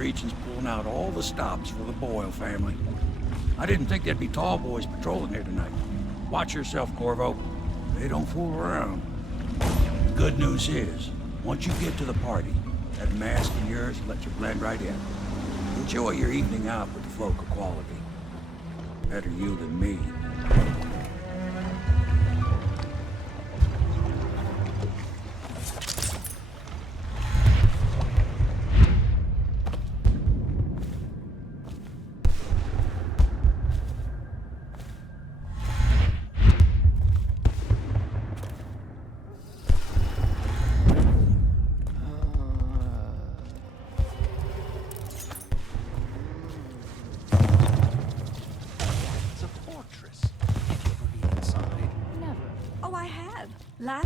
region's pulling out all the stops for the Boyle family. I didn't think there'd be tall boys patrolling here tonight. Watch yourself, Corvo. They don't fool around. The good news is, once you get to the party, that mask of yours will let you blend right in. Enjoy your evening out with the folk of quality. Better you than me.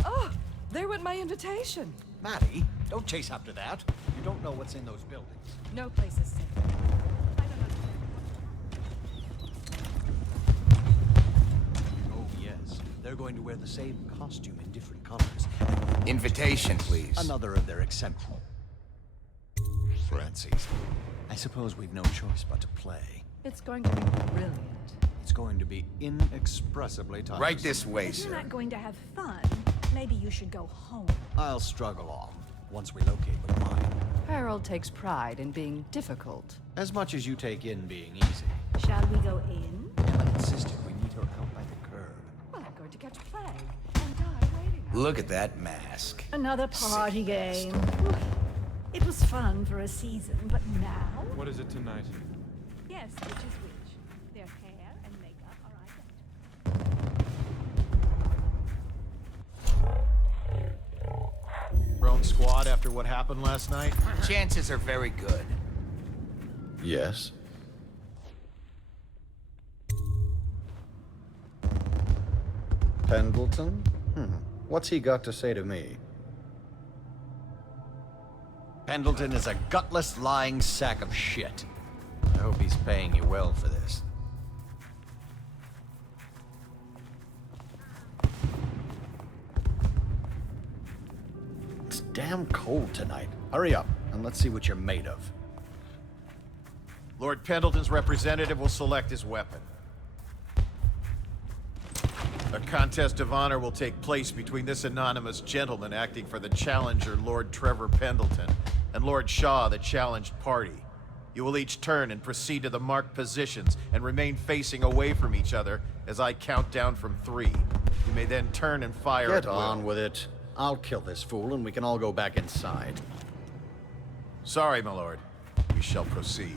Oh, there went my invitation. Maddie, don't chase after that. You don't know what's in those buildings. No place is safe. I don't understand. Oh, yes. They're going to wear the same costume in different colors. Invitation, please. Another of their eccentric fancies. I suppose we've no choice but to play. It's going to be brilliant. It's going to be inexpressibly tiresome. Right this way, If you're sir. not going to have fun, maybe you should go home. I'll struggle on once we locate the mine. Harold takes pride in being difficult. As much as you take in being easy. Shall we go in? Emma insisted we meet her out by the curb. Well, I'm going to catch a plane and die waiting. Look at that mask. Another party Sick game. Whew. It was fun for a season, but now? What is it tonight? Yes, which is which. Their hair and makeup are identical. Grown squad after what happened last night? Chances are very good. Yes. Pendleton? What's he got to say to me? Pendleton is a gutless, lying sack of shit. I hope he's paying you well for this. It's damn cold tonight. Hurry up, and let's see what you're made of. Lord Pendleton's representative will select his weapon. A contest of honor will take place between this anonymous gentleman acting for the challenger, Lord Trevor Pendleton, and Lord Shaw, the challenged party. You will each turn and proceed to the marked positions and remain facing away from each other as I count down from 3. You may then turn and fire Get at will. on with it. I'll kill this fool, and we can all go back inside. Sorry, my lord. We shall proceed.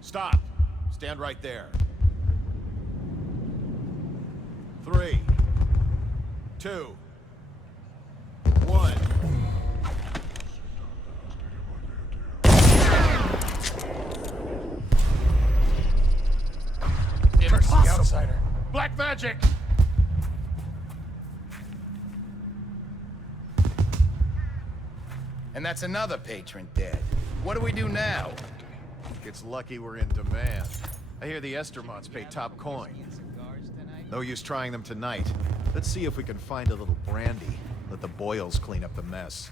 Stop. Stand right there. 3, 2, 1. Curse the outsider. Black magic! And that's another patron dead. What do we do now? It's lucky we're in demand. I hear the Estermonts pay top coin. No use trying them tonight. Let's see if we can find a little brandy. Let the Boyles clean up the mess.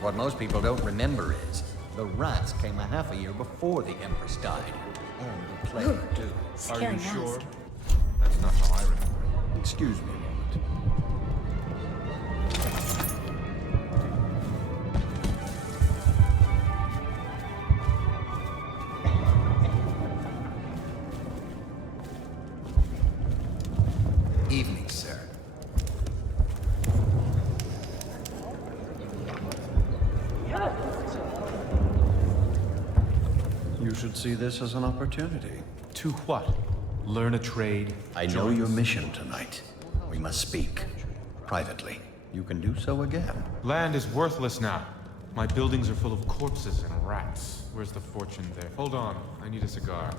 What most people don't remember is, the rats came a half a year before the Empress died. And the plague, too. Scary mask. That's not how I remember it. Excuse me a moment. Evening, sir. You should see this as an opportunity. To what? Learn a trade? I know your mission tonight. We must speak. Privately. You can do so again. Land is worthless now. My buildings are full of corpses and rats. Where's the fortune there? Hold on, I need a cigar.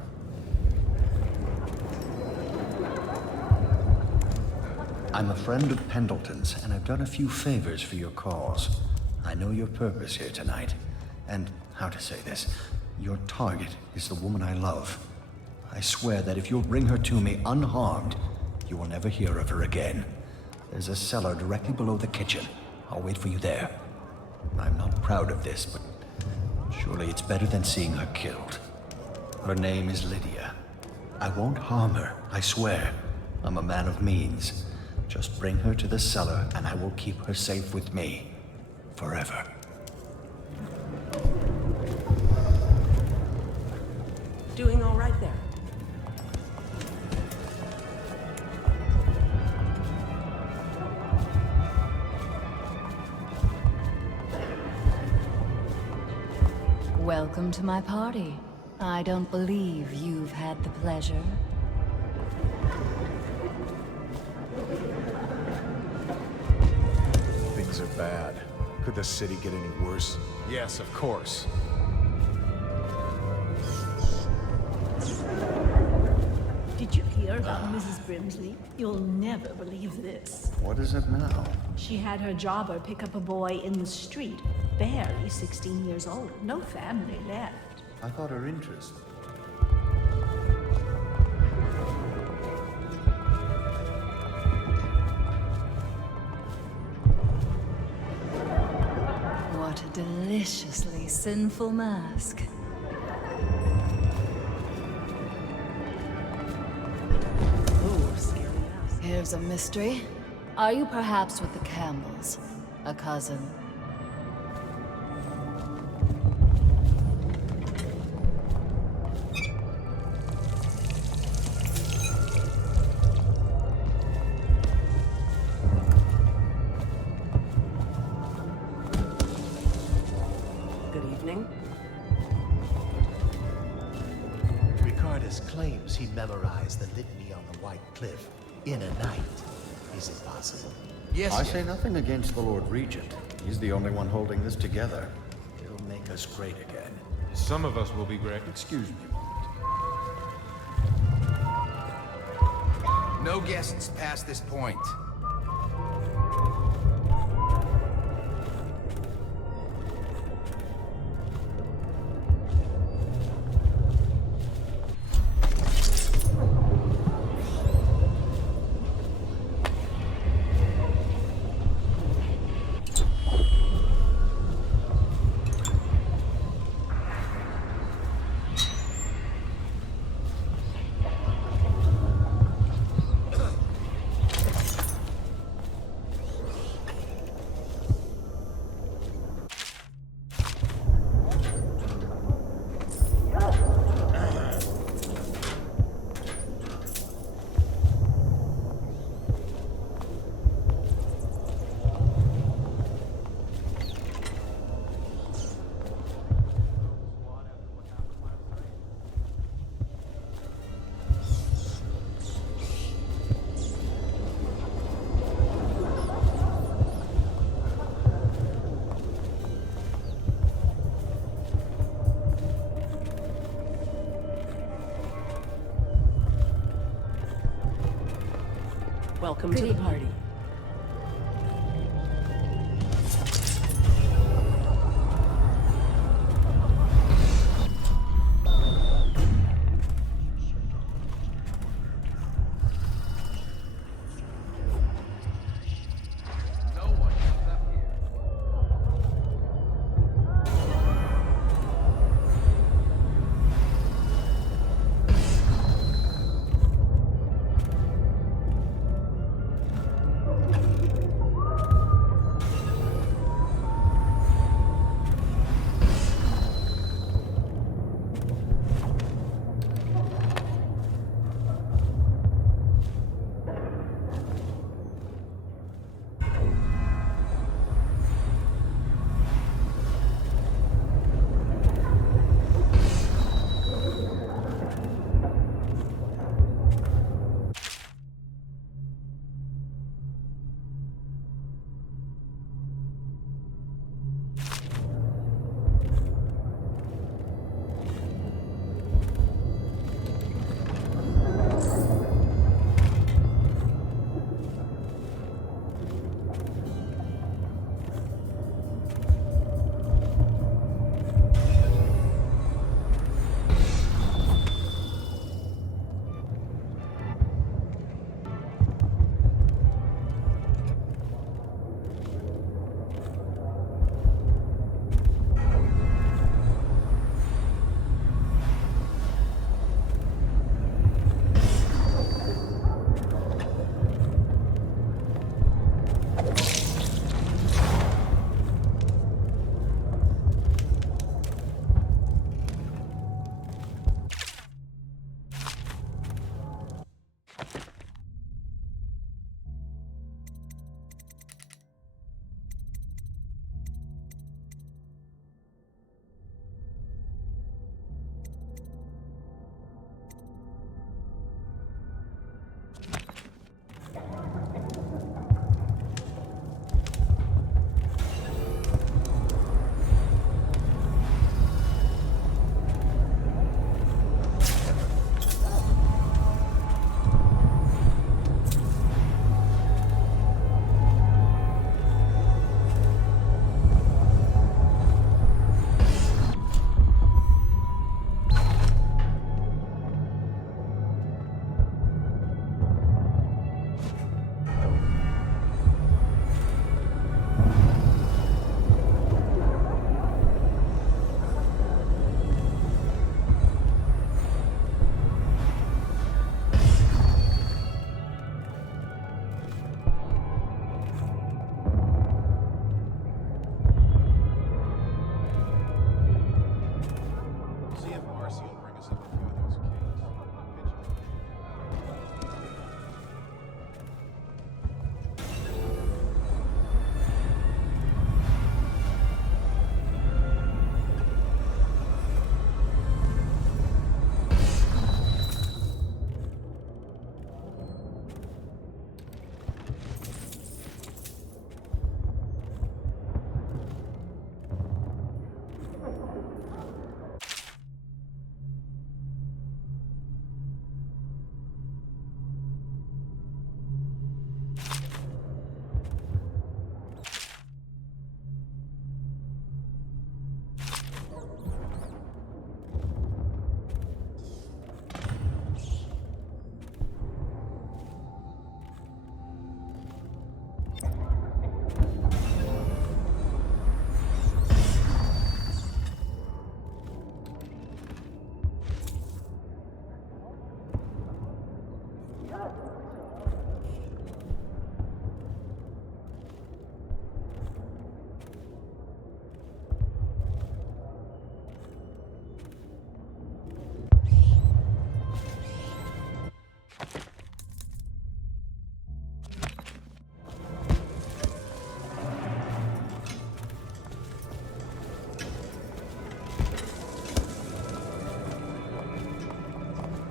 I'm a friend of Pendleton's, and I've done a few favors for your cause. I know your purpose here tonight. And, how to say this, your target is the woman I love. I swear that if you'll bring her to me unharmed, you will never hear of her again. There's a cellar directly below the kitchen. I'll wait for you there. I'm not proud of this, but surely it's better than seeing her killed. Her name is Lydia. I won't harm her, I swear. I'm a man of means. Just bring her to the cellar, and I will keep her safe with me. Forever. Doing all right there. Welcome to my party. I don't believe you've had the pleasure. Things are bad. Could the city get any worse? Yes, of course. Did you hear about Mrs. Brimsley? You'll never believe this. What is it now? She had her jobber pick up a boy in the street, barely 16 years old. No family left. I thought her interest. What a deliciously sinful mask. Oh, scary ass. Here's a mystery. Are you perhaps with the Campbells? A cousin? Good evening. Ricardus claims he memorized the litany on the White Cliff in a night. Is it possible? Yes, I say nothing against the Lord Regent. He's the only one holding this together. He'll make us great again. Some of us will be great. Excuse me. No guests past this point. Welcome to the party.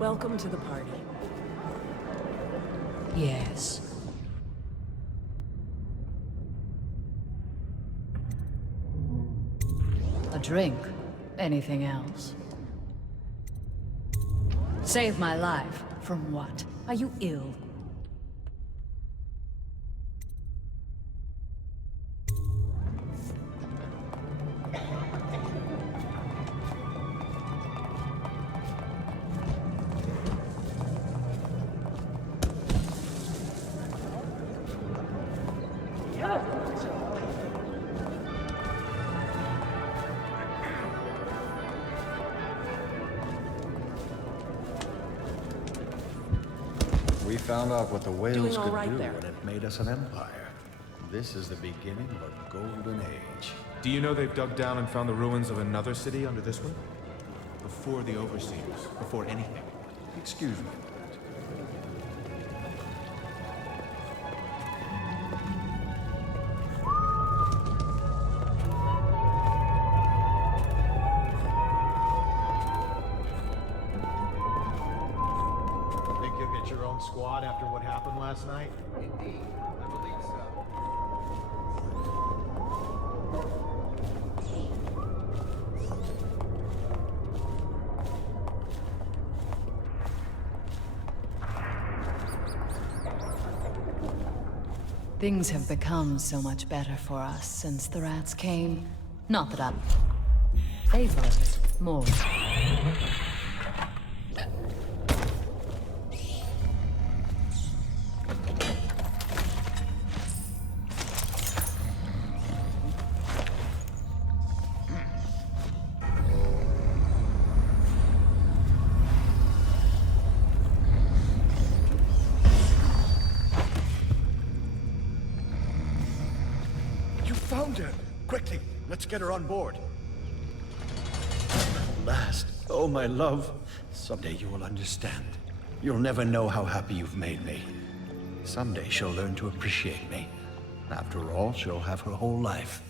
Welcome to the party. Yes. A drink? Anything else? Save my life. From what? Are you ill? We found out what the whales Doing all could right do, there. and it made us an empire. This is the beginning of a golden age. Do you know they've dug down and found the ruins of another city under this one? Before the Overseers, before anything. Excuse me. Think you'll get your own squad after what happened last night? Indeed, I believe so. Things have become so much better for us since the rats came. Not that I'm favor of it more. You found her! Quickly, let's get her on board. At last. Oh, my love. Someday you will understand. You'll never know how happy you've made me. Someday she'll learn to appreciate me. After all, she'll have her whole life.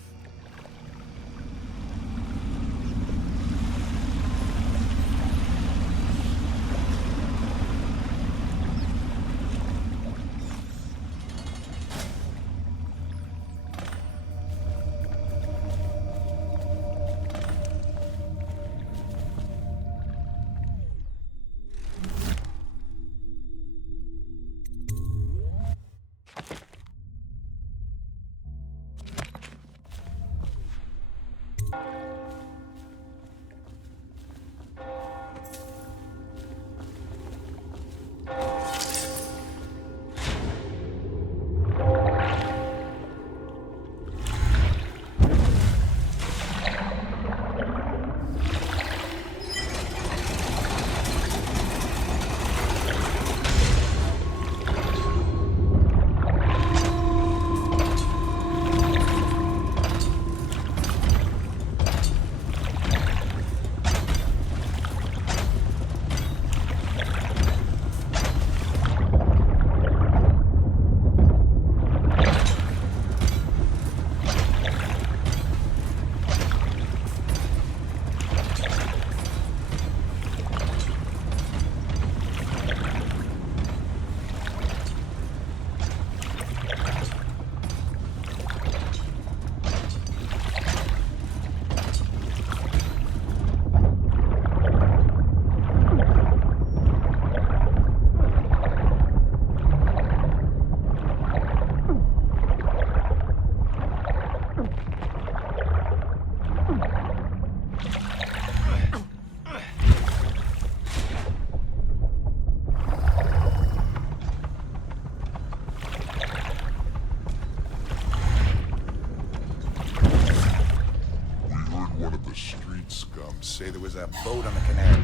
Say there was that boat on the canal.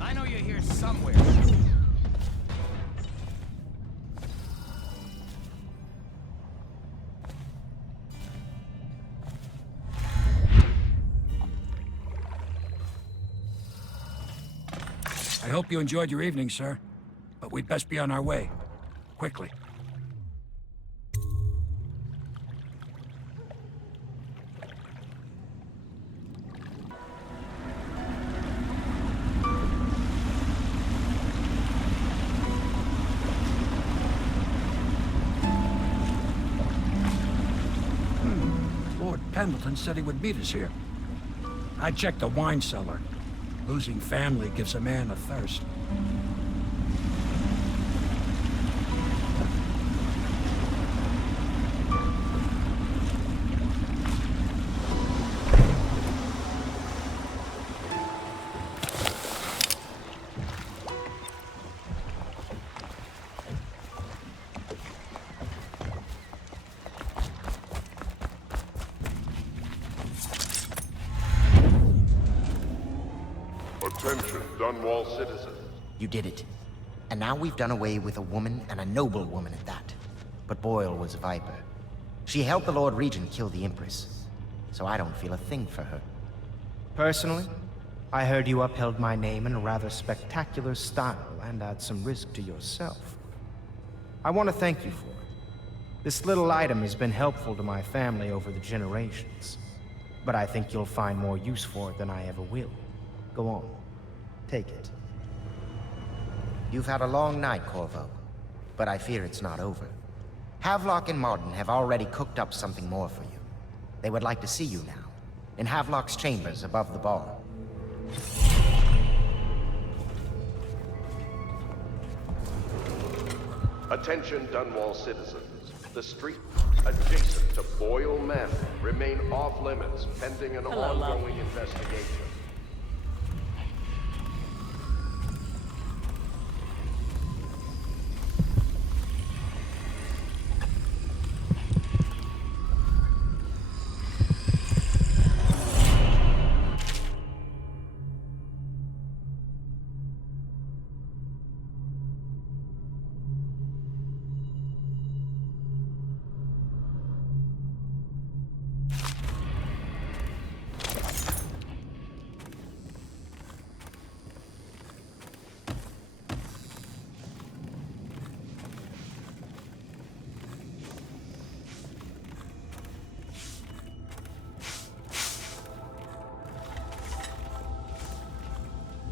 I know you're here somewhere. I hope you enjoyed your evening, sir. But we'd best be on our way. Quickly. Pendleton said he would meet us here. I checked the wine cellar. Losing family gives a man a thirst. Attention, Dunwall citizens. You did it. And now we've done away with a woman, and a noble woman at that. But Boyle was a viper. She helped the Lord Regent kill the Empress, so I don't feel a thing for her. Personally, I heard you upheld my name in a rather spectacular style and at some risk to yourself. I want to thank you for it. This little item has been helpful to my family over the generations, but I think you'll find more use for it than I ever will. Go on. Take it. You've had a long night, Corvo, but I fear it's not over. Havelock and Martin have already cooked up something more for you. They would like to see you now, in Havelock's chambers above the bar. Attention, Dunwall citizens. The street adjacent to Boyle Manor remain off limits pending an ongoing investigation.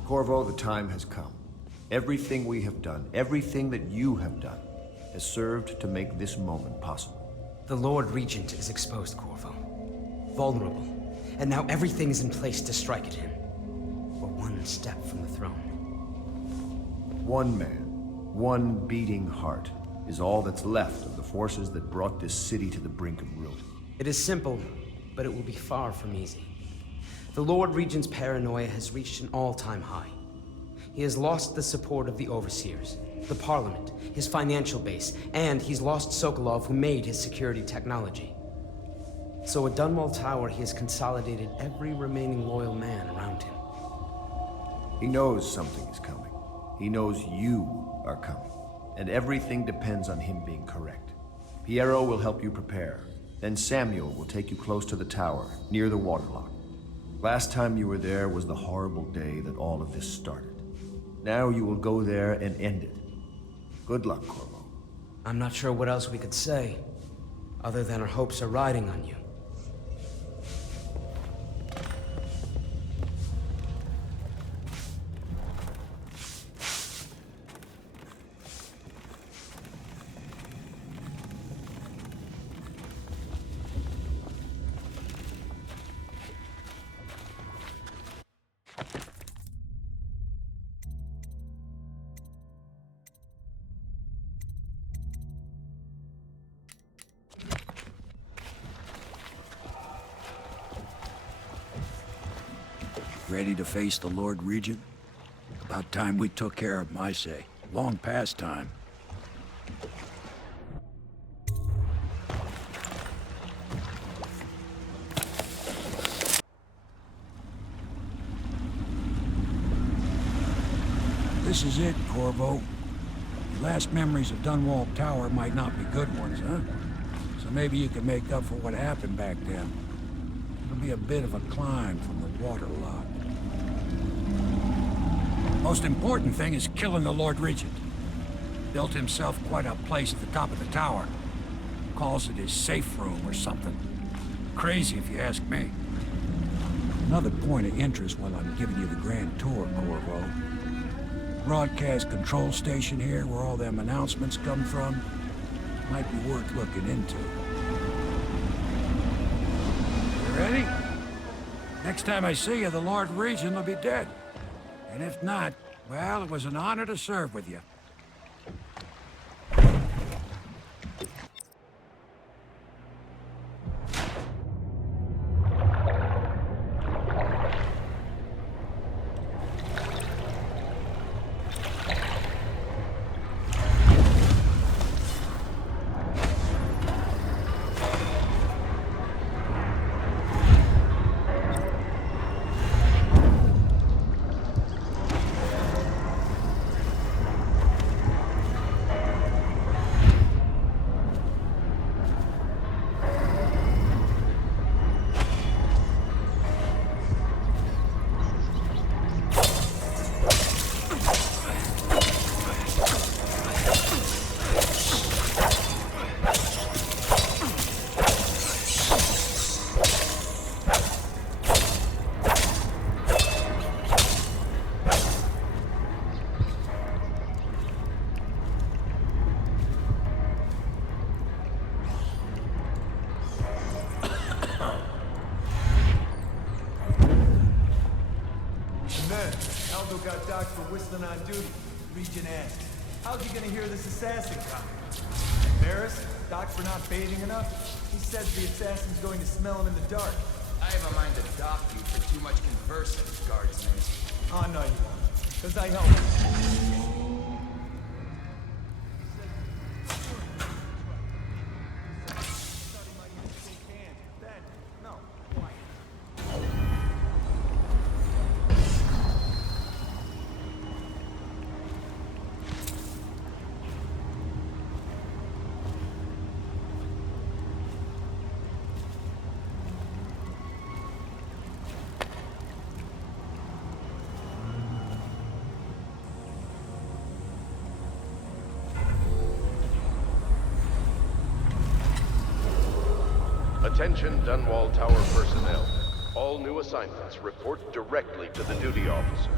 Corvo, the time has come. Everything we have done, everything that you have done, has served to make this moment possible. The Lord Regent is exposed, Corvo. Vulnerable. And now everything is in place to strike at him. We're one step from the throne. One man, one beating heart, is all that's left of the forces that brought this city to the brink of ruin. It is simple, but it will be far from easy. The Lord Regent's paranoia has reached an all-time high. He has lost the support of the Overseers, the Parliament, his financial base, and he's lost Sokolov, who made his security technology. So at Dunwall Tower, he has consolidated every remaining loyal man around him. He knows something is coming. He knows you are coming. And everything depends on him being correct. Piero will help you prepare. Then Samuel will take you close to the tower, near the waterlock. Last time you were there was the horrible day that all of this started. Now you will go there and end it. Good luck, Corvo. I'm not sure what else we could say, other than our hopes are riding on you. Ready to face the Lord Regent? About time we took care of my say. Long past time. This is it, Corvo. Your last memories of Dunwall Tower might not be good ones, huh? So maybe you can make up for what happened back then. It'll be a bit of a climb from the waterlock. Most important thing is killing the Lord Regent. Built himself quite a place at the top of the tower. Calls it his safe room or something. Crazy if you ask me. Another point of interest while I'm giving you the grand tour, Corvo. Broadcast control station here where all them announcements come from. Might be worth looking into. Ready? Next time I see you, the Lord Regent will be dead. And if not, well, it was an honor to serve with you. Aldo got docked for whistling on duty. Regent asked, how's he gonna hear this assassin coming? Embarrassed? Docked for not bathing enough? He says the assassin's going to smell him in the dark. I have a mind to dock you for too much conversing, guardsman. Oh, no, you won't. Because I helped him. Attention Dunwall Tower personnel. All new assignments report directly to the duty officer.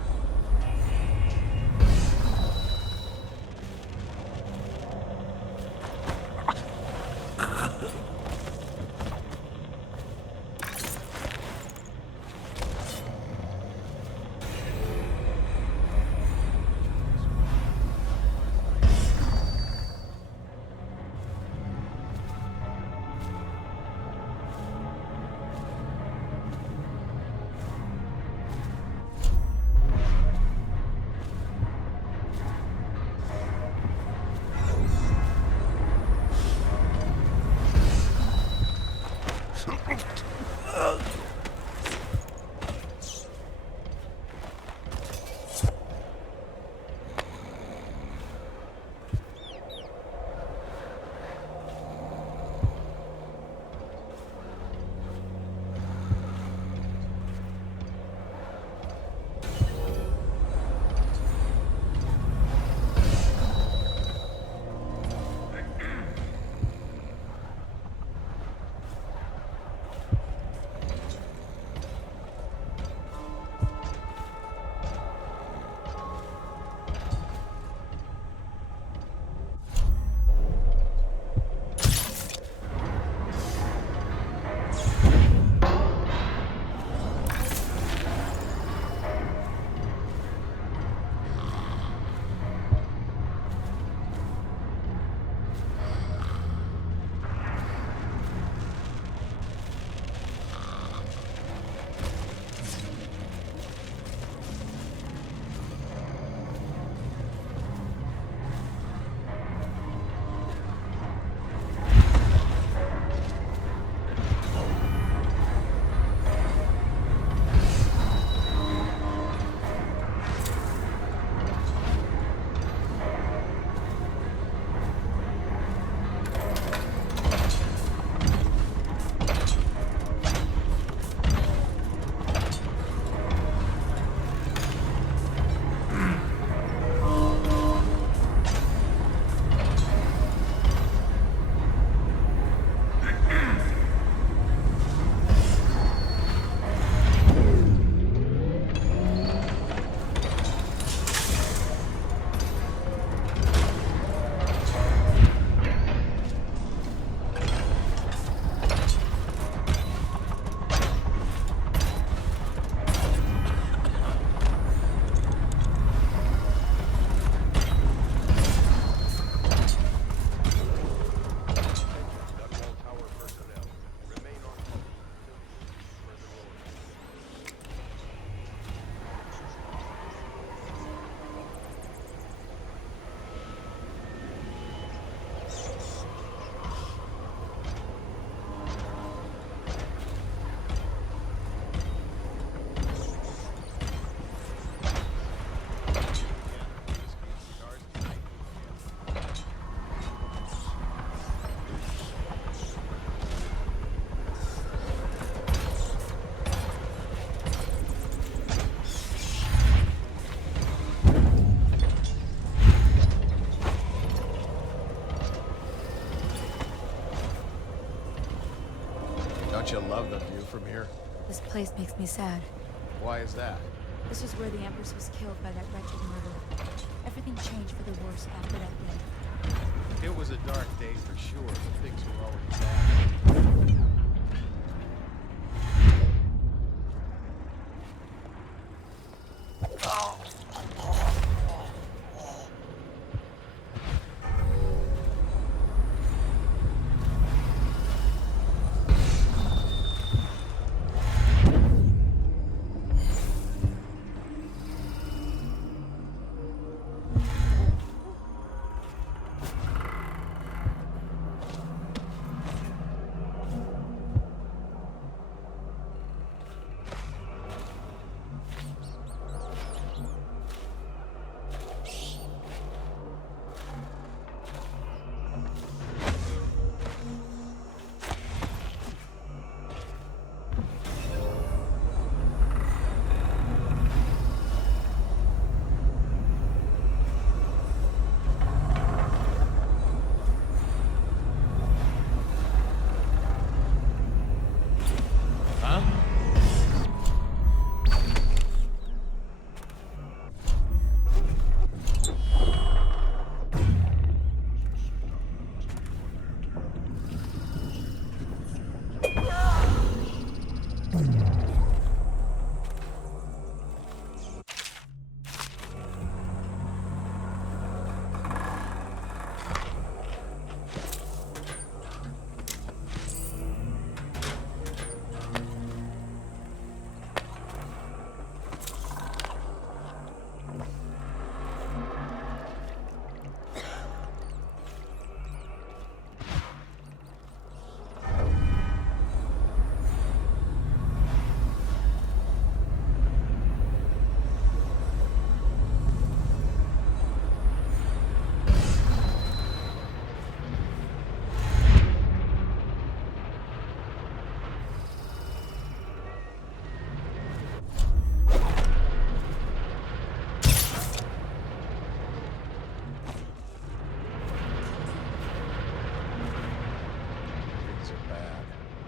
you love the view from here. This place makes me sad. Why is that? This is where the Empress was killed by that wretched murderer. Everything changed for the worse after that day. It was a dark day for sure, but things were always bad.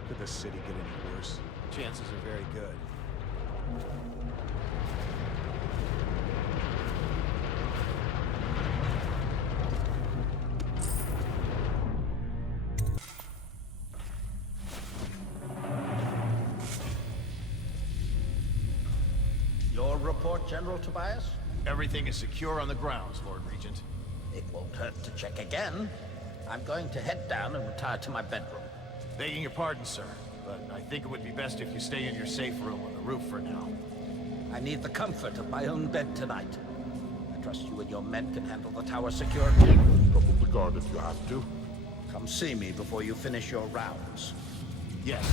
Could the city get any worse? Chances are very good. Your report, General Tobias? Everything is secure on the grounds, Lord Regent. It won't hurt to check again. I'm going to head down and retire to my bedroom. Begging your pardon, sir, but I think it would be best if you stay in your safe room on the roof for now. I need the comfort of my own bed tonight. I trust you and your men can handle the tower security. Double the guard if you have to. Come see me before you finish your rounds. Yes,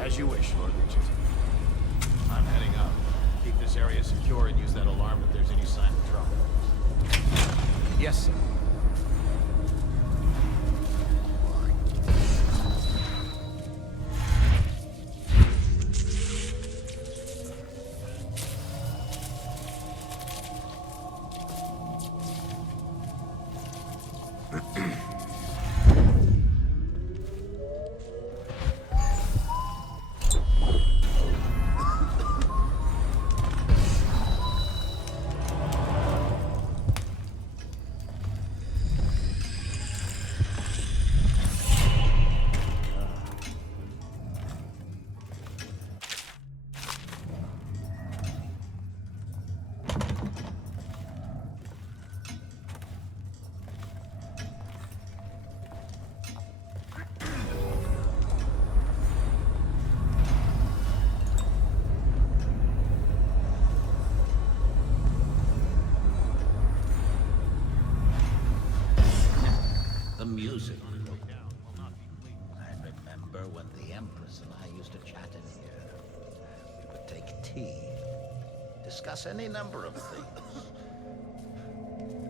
as you wish, Lord Regent. I'm heading up. Keep this area secure and use that alarm if there's any sign of trouble. Yes, sir. Music. I remember when the Empress and I used to chat in here. We would take tea, discuss any number of things.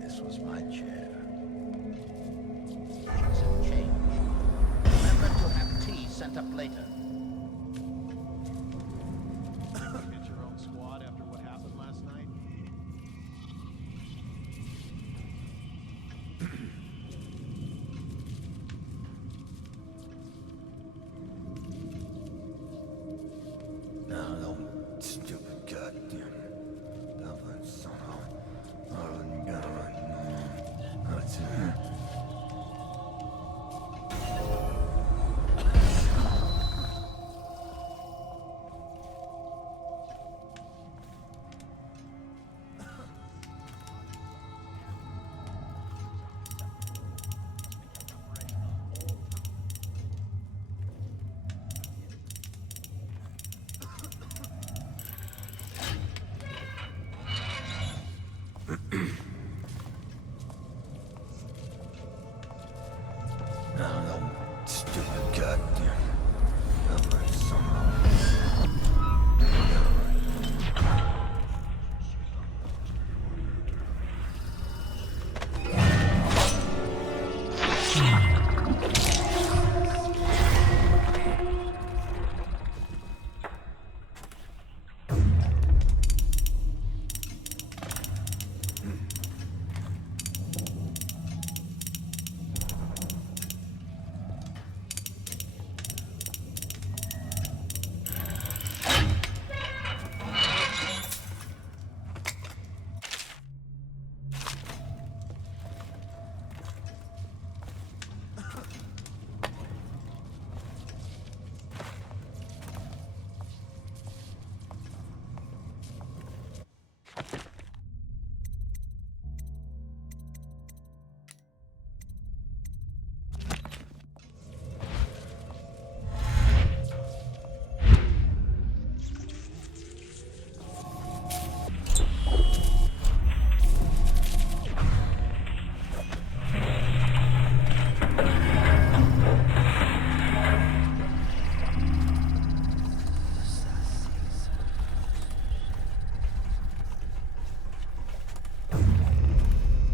This was my chair. Things have changed. Remember to have tea sent up later. Get your own squad after what happened last night? No, stupid goddamn.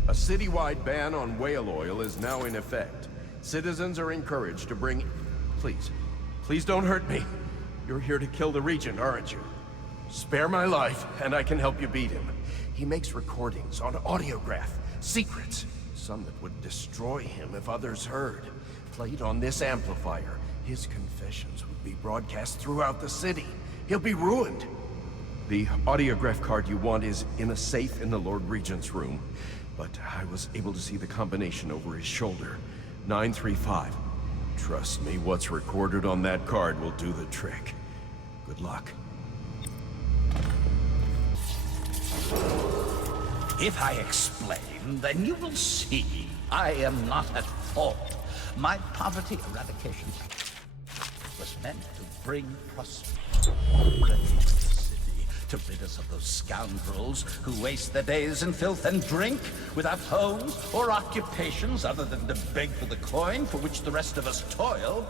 A citywide ban on whale oil is now in effect. Citizens are encouraged to bring... Please don't hurt me. You're here to kill the Regent, aren't you? Spare my life, and I can help you beat him. He makes recordings on audiograph, secrets. Some that would destroy him if others heard. Played on this amplifier, his confessions would be broadcast throughout the city. He'll be ruined. The audiograph card you want is in a safe in the Lord Regent's room. But I was able to see the combination over his shoulder. 935. Trust me, what's recorded on that card will do the trick. Good luck. If I explain, then you will see I am not at fault. My poverty eradication was meant to bring prosperity to the city, to rid us of those scoundrels who waste their days in filth and drink, without homes or occupations other than to beg for the coin for which the rest of us toil.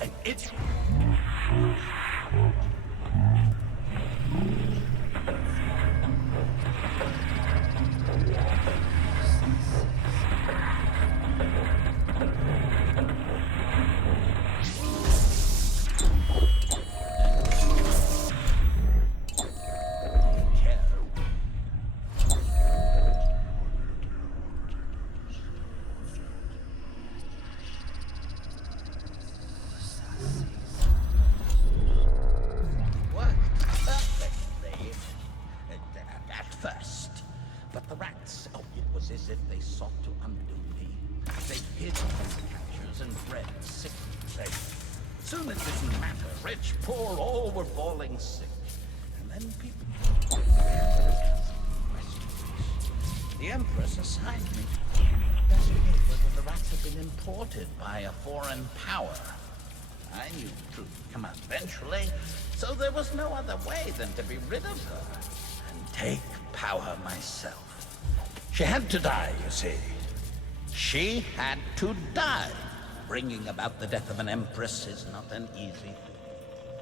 And it... The Empress assigned me to investigate whether the rats had been imported by a foreign power. I knew the truth would come out eventually, so there was no other way than to be rid of her and take power myself. She had to die, you see. She had to die. Bringing about the death of an Empress is not an easy thing.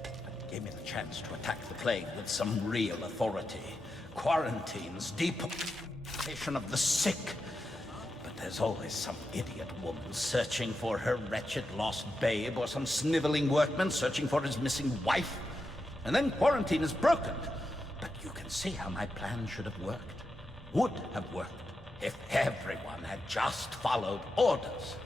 It gave me the chance to attack the plague with some real authority. Quarantines, deportation of the sick. But there's always some idiot woman searching for her wretched lost babe, or some sniveling workman searching for his missing wife. And then quarantine is broken. But you can see how my plan should have worked. Would have worked if everyone had just followed orders.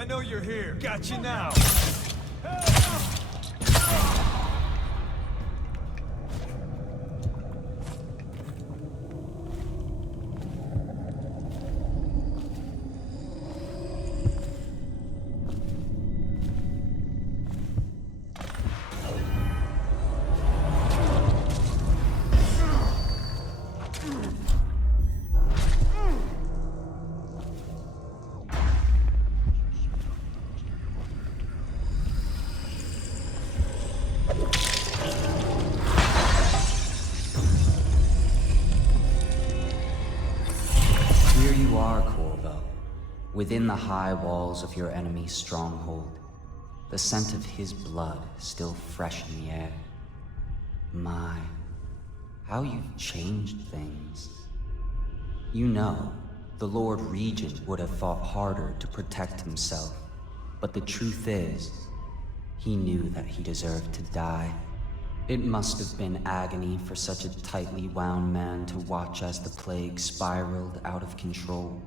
I know you're here. Got you now. Here you are, Corvo, within the high walls of your enemy's stronghold, the scent of his blood still fresh in the air. My, how you've changed things. You know, the Lord Regent would have fought harder to protect himself, but the truth is, he knew that he deserved to die. It must have been agony for such a tightly wound man to watch as the plague spiraled out of control.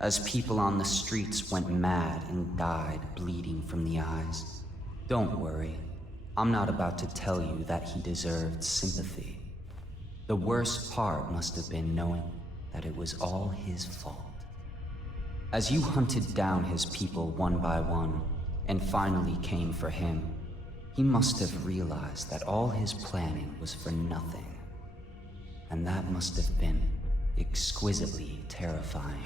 As people on the streets went mad and died bleeding from the eyes. Don't worry, I'm not about to tell you that he deserved sympathy. The worst part must have been knowing that it was all his fault. As you hunted down his people one by one, and finally came for him, he must have realized that all his planning was for nothing. And that must have been exquisitely terrifying.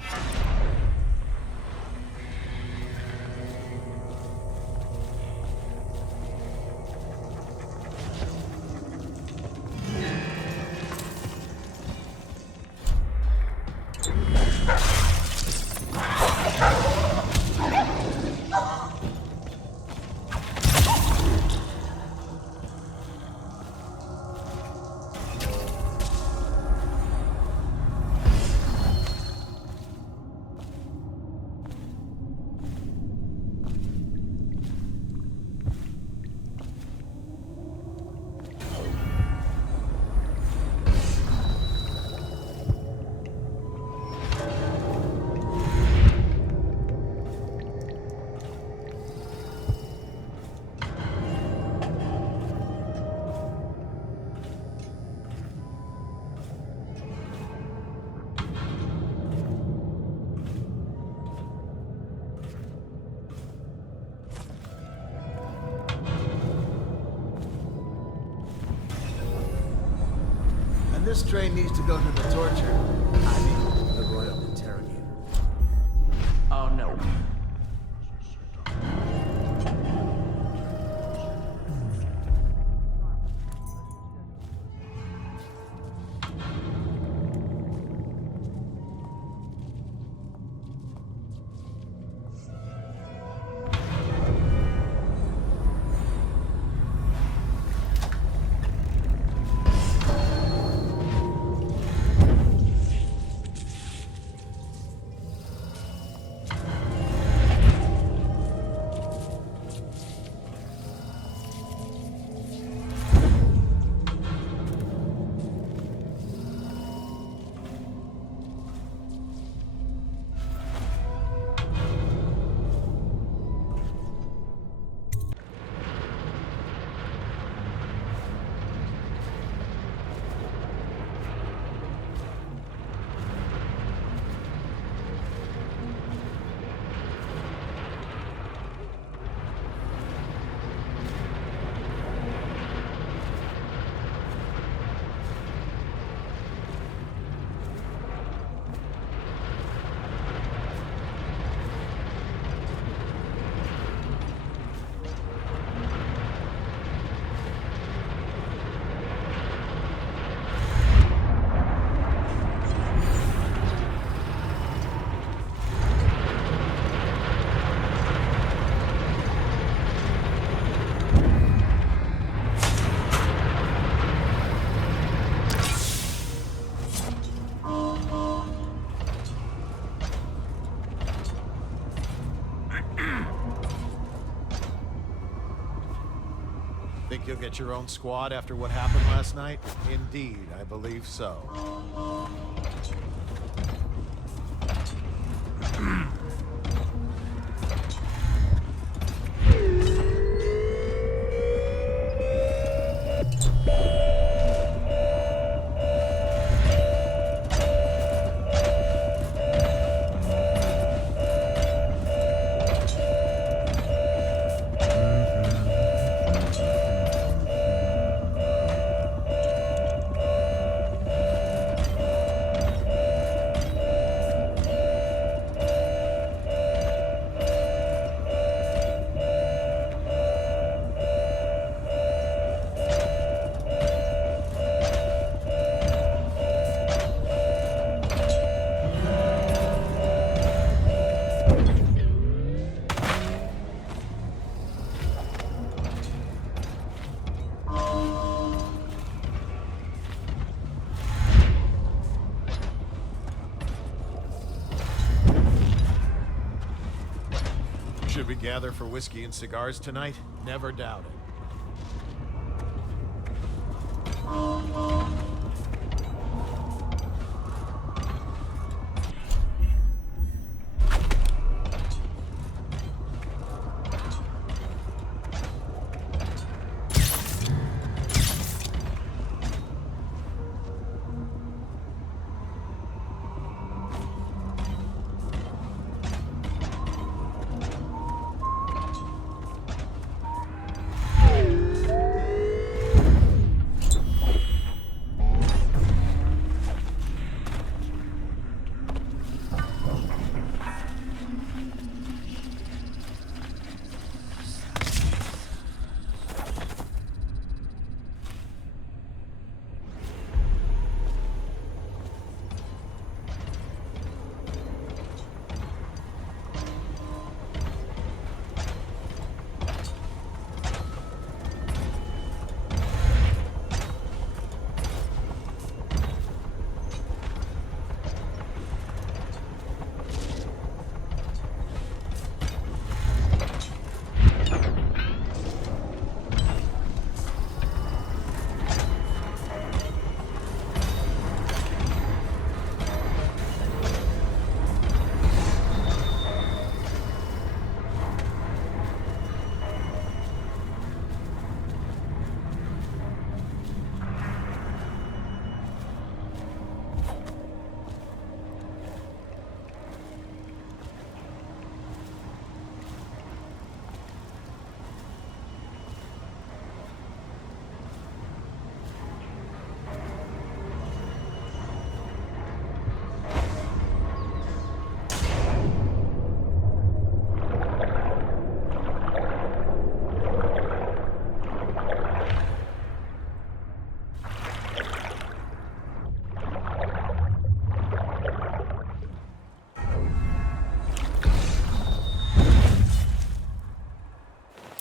This train needs to go to the torture. I mean, the royal interrogator. Oh no. Think you'll get your own squad after what happened last night? Indeed, I believe so. gather for whiskey and cigars tonight? Never doubt it.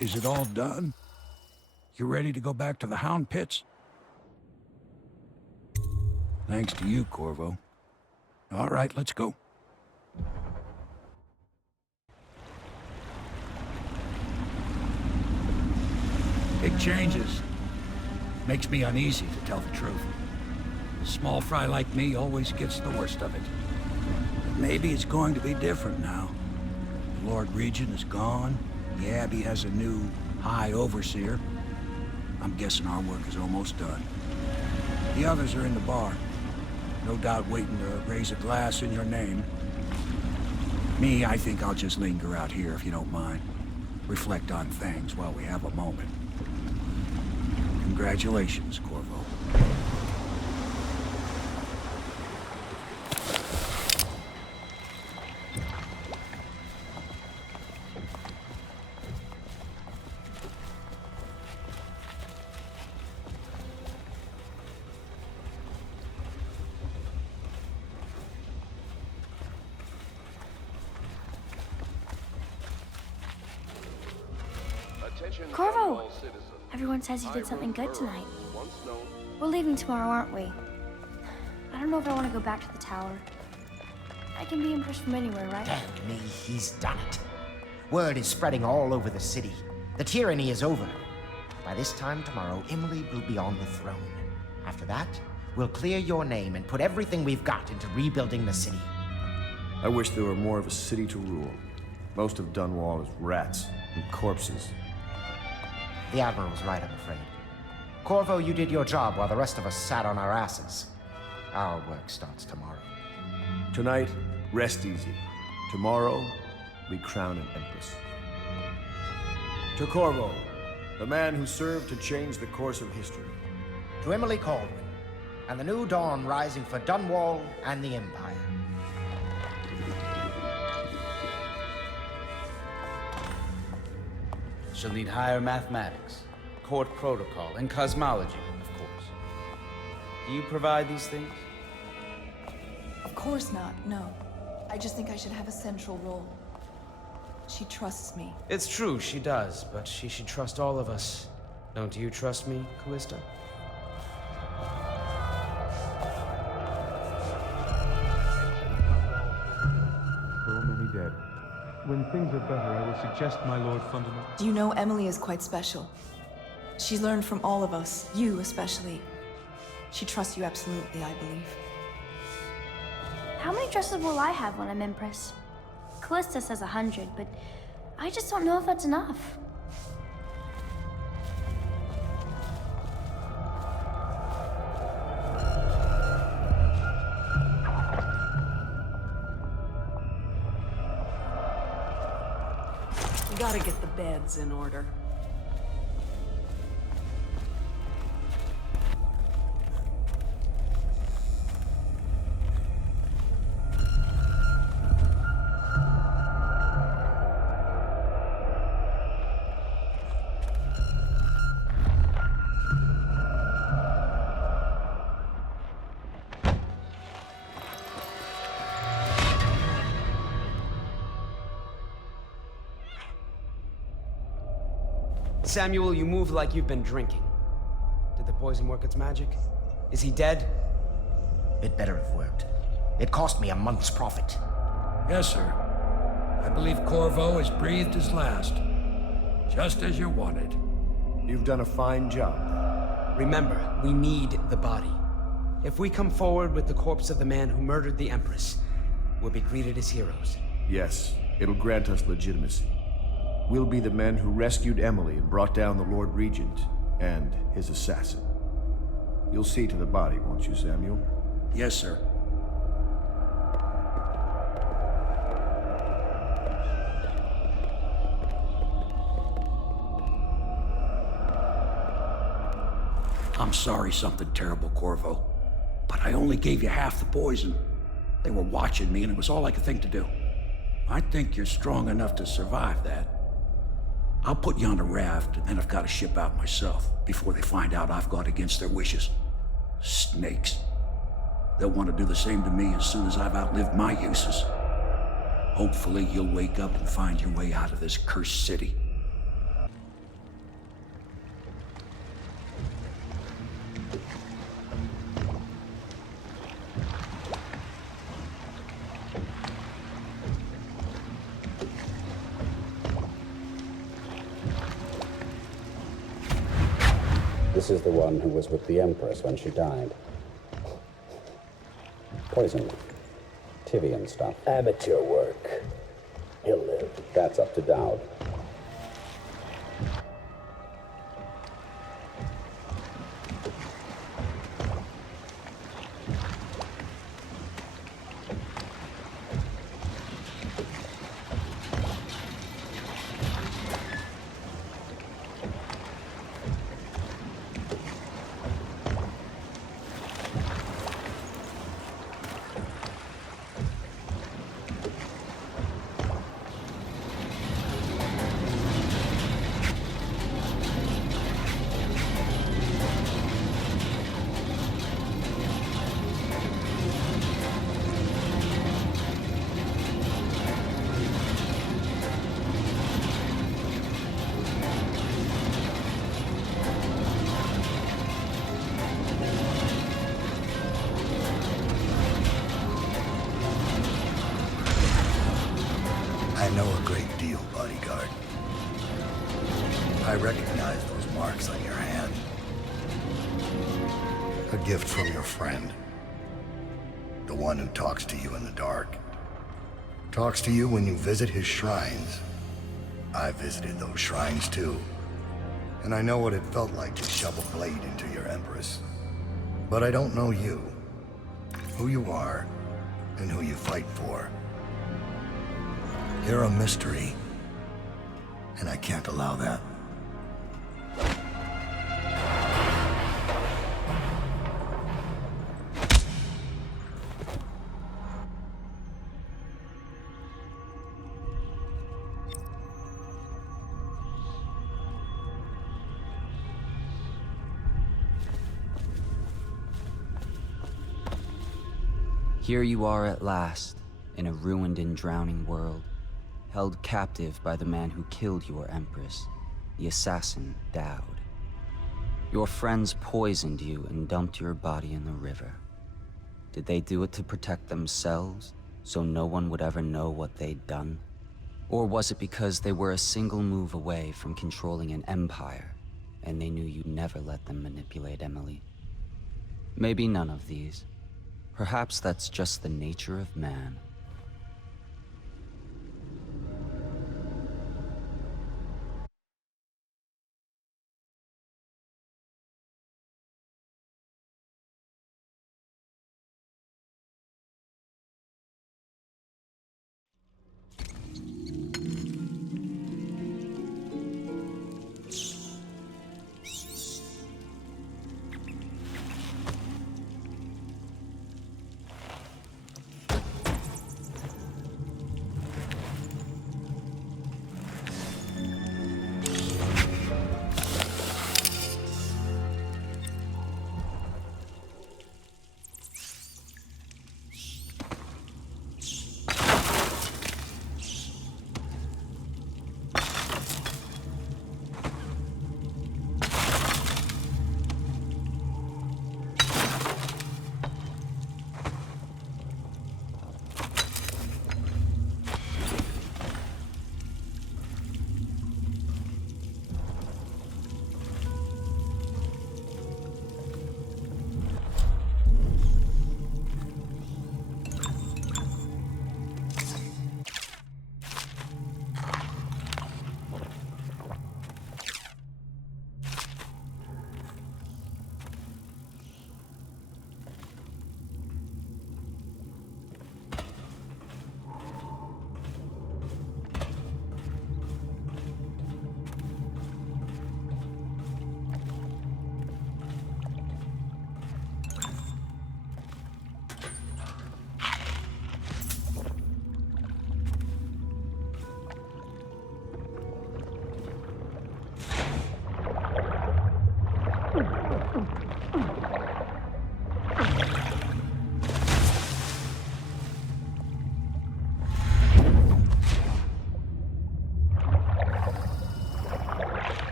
Is it all done? You ready to go back to the Hound Pits? Thanks to you, Corvo. All right, let's go. Big changes. Makes me uneasy, to tell the truth. A small fry like me always gets the worst of it. But maybe it's going to be different now. The Lord Regent is gone. The Abbey has a new High Overseer. I'm guessing our work is almost done. The others are in the bar. No doubt waiting to raise a glass in your name. Me, I think I'll just linger out here if you don't mind. Reflect on things while we have a moment. Congratulations, Corvo. Corvo! Everyone says you did something good tonight. We're leaving tomorrow, aren't we? I don't know if I want to go back to the tower. I can be impressed from anywhere, right? Damn me, he's done it. Word is spreading all over the city. The tyranny is over. By this time tomorrow, Emily will be on the throne. After that, we'll clear your name and put everything we've got into rebuilding the city. I wish there were more of a city to rule. Most of Dunwall is rats and corpses. The Admiral's right, I'm afraid. Corvo, you did your job while the rest of us sat on our asses. Our work starts tomorrow. Tonight, rest easy. Tomorrow, we crown an empress. To Corvo, the man who served to change the course of history. To Emily Caldwin, and the new dawn rising for Dunwall and the Empire. She'll need higher mathematics, court protocol, and cosmology, of course. Do you provide these things? Of course not, no. I just think I should have a central role. She trusts me. It's true, she does, but she should trust all of us. Don't you trust me, Callista? So many dead. When things are better, I will suggest my Lord Fundamental. Do you know Emily is quite special? She's learned from all of us, you especially. She trusts you absolutely, I believe. How many dresses will I have when I'm Empress? Callista says 100, but I just don't know if that's enough. We gotta get the beds in order. Samuel, you move like you've been drinking. Did the poison work its magic? Is he dead? It better have worked. It cost me a month's profit. Yes, sir. I believe Corvo has breathed his last. Just as you wanted. You've done a fine job. Remember, we need the body. If we come forward with the corpse of the man who murdered the Empress, we'll be greeted as heroes. Yes, it'll grant us legitimacy. We'll be the men who rescued Emily and brought down the Lord Regent and his assassin. You'll see to the body, won't you, Samuel? Yes, sir. I'm sorry something terrible, Corvo. But I only gave you half the poison. They were watching me and it was all I could think to do. I think you're strong enough to survive that. I'll put you on a raft, and then I've got to ship out myself before they find out I've gone against their wishes. Snakes. They'll want to do the same to me as soon as I've outlived my uses. Hopefully you'll wake up and find your way out of this cursed city. This is the one who was with the Empress when she died. Poison. Tivian stuff. Amateur work. He'll live. That's up to Dowd. I know a great deal, bodyguard. I recognize those marks on your hand. A gift from your friend. The one who talks to you in the dark. Talks to you when you visit his shrines. I visited those shrines too. And I know what it felt like to shove a blade into your Empress. But I don't know you. Who you are, and who you fight for. You're a mystery, and I can't allow that. Here you are at last, in a ruined and drowning world. Held captive by the man who killed your Empress, the assassin, Dowd. Your friends poisoned you and dumped your body in the river. Did they do it to protect themselves, so no one would ever know what they'd done? Or was it because they were a single move away from controlling an empire, and they knew you'd never let them manipulate Emily? Maybe none of these. Perhaps that's just the nature of man.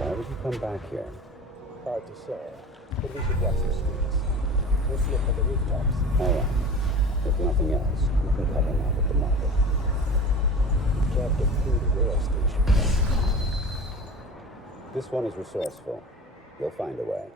Why would you come back here? Hard to say, but we should watch the streets. We'll slip at the rooftops. All right. If nothing else, you can cut him out at the market. You can't get through the rail station. This one is resourceful. You'll find a way.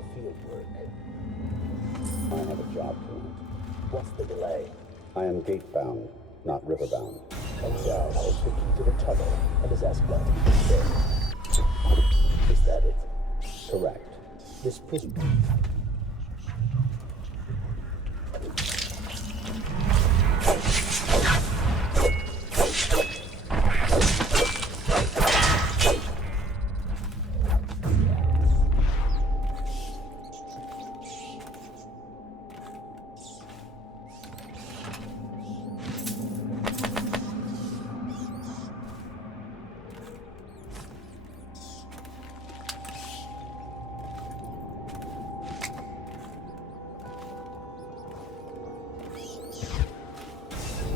of field work. I have a job tonight. What's the delay? I am gate-bound, not river-bound. Exile holds the key to the tunnel and is asked not to be disturbed. Is that it? Correct. This prison...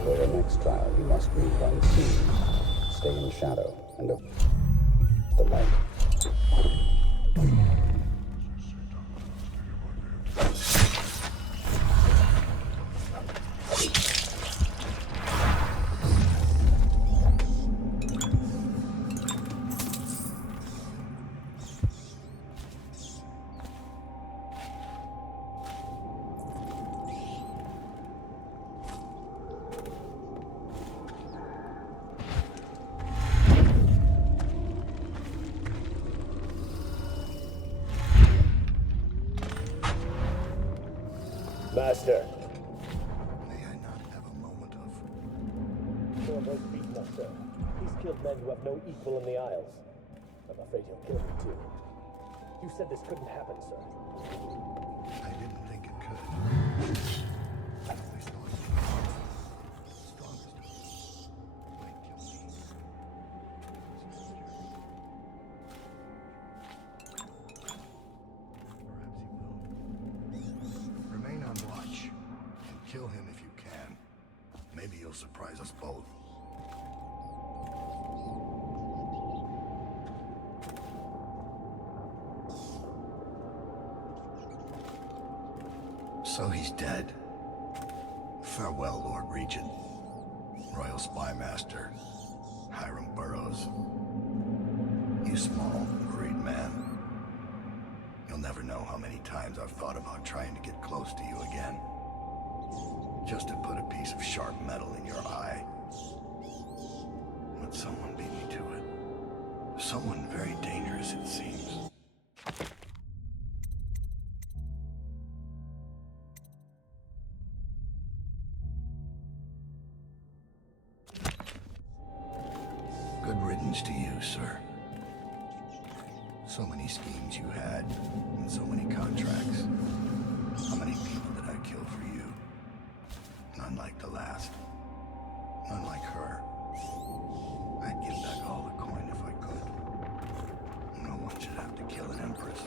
For your next trial, you must move unseen. Stay in shadow and of the light. Master. May I not have a moment of... Corvo's beaten us, sir. He's killed men who have no equal in the Isles. I'm afraid he'll kill me, too. You said this couldn't happen, sir. I didn't think it could. I always thought you were the strongest of us. Might kill me. Perhaps he will. Remain on watch, and kill him if you can. Maybe you'll surprise us both. So he's dead. Farewell, Lord Regent. Royal Spy Master, Hiram Burroughs. You small, worried man. You'll never know how many times I've thought about trying to get close to you again. Just to put a piece of sharp metal in your eye. But someone beat me to it. Someone very dangerous, it seems. Good riddance to you, sir. So many schemes you had, and so many contracts. How many people did I kill for you? None like the last. None like her. I'd give back all the coin if I could. No one should have to kill an empress.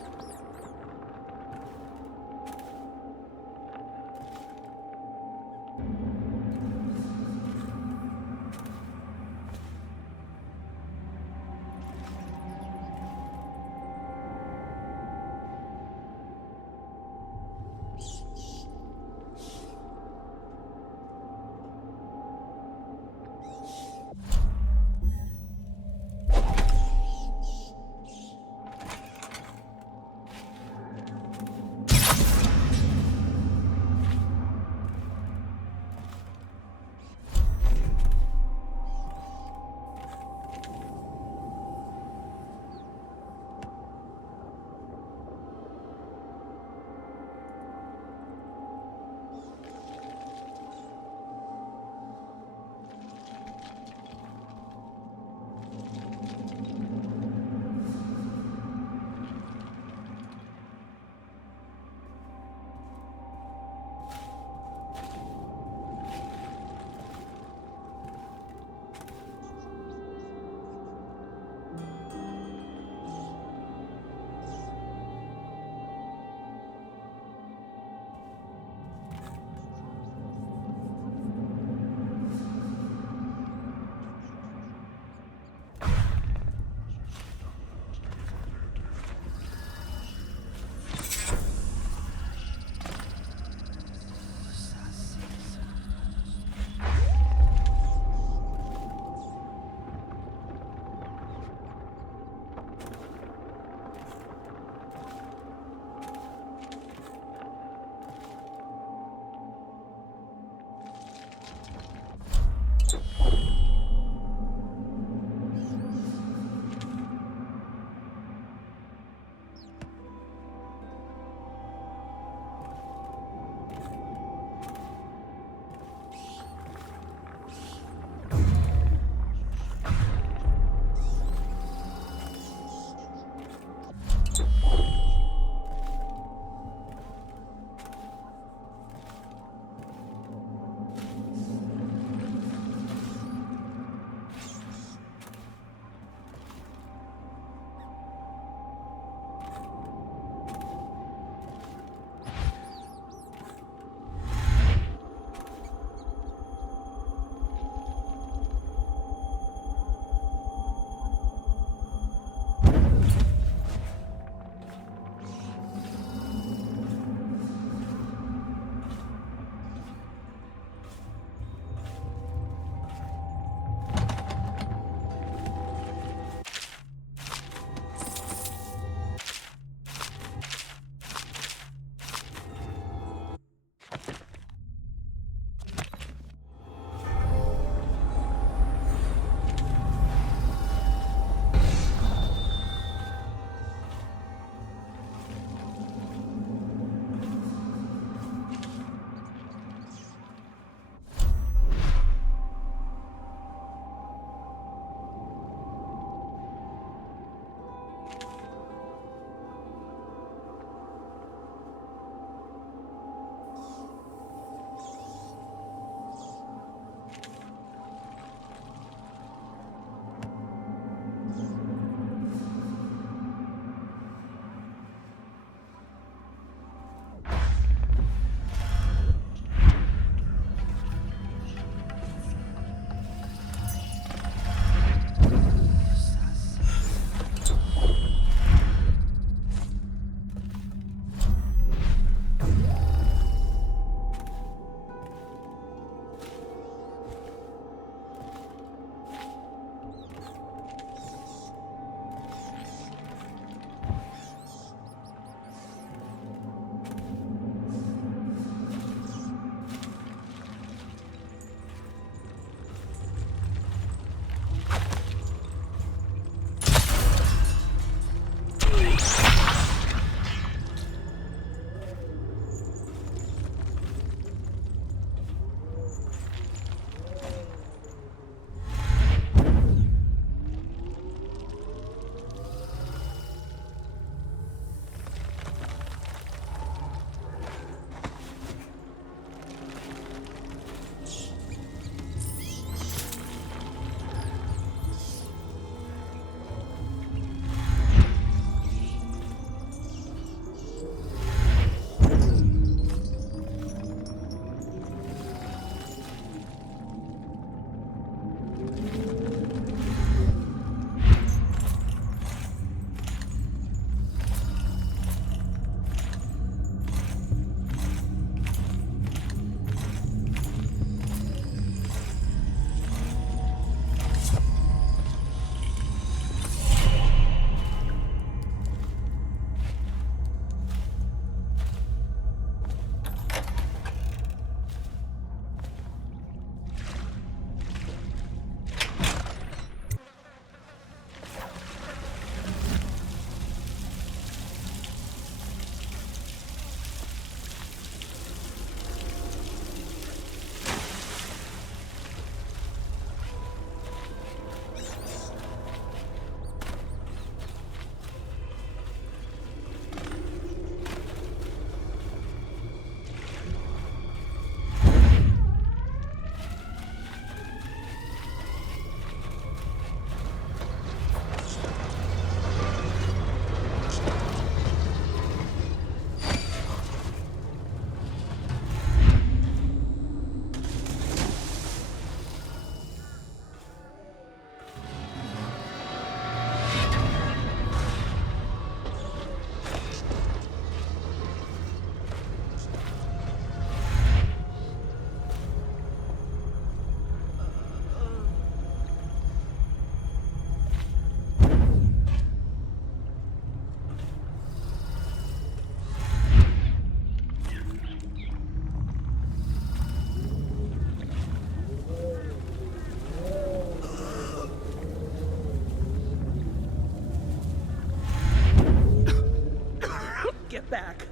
back.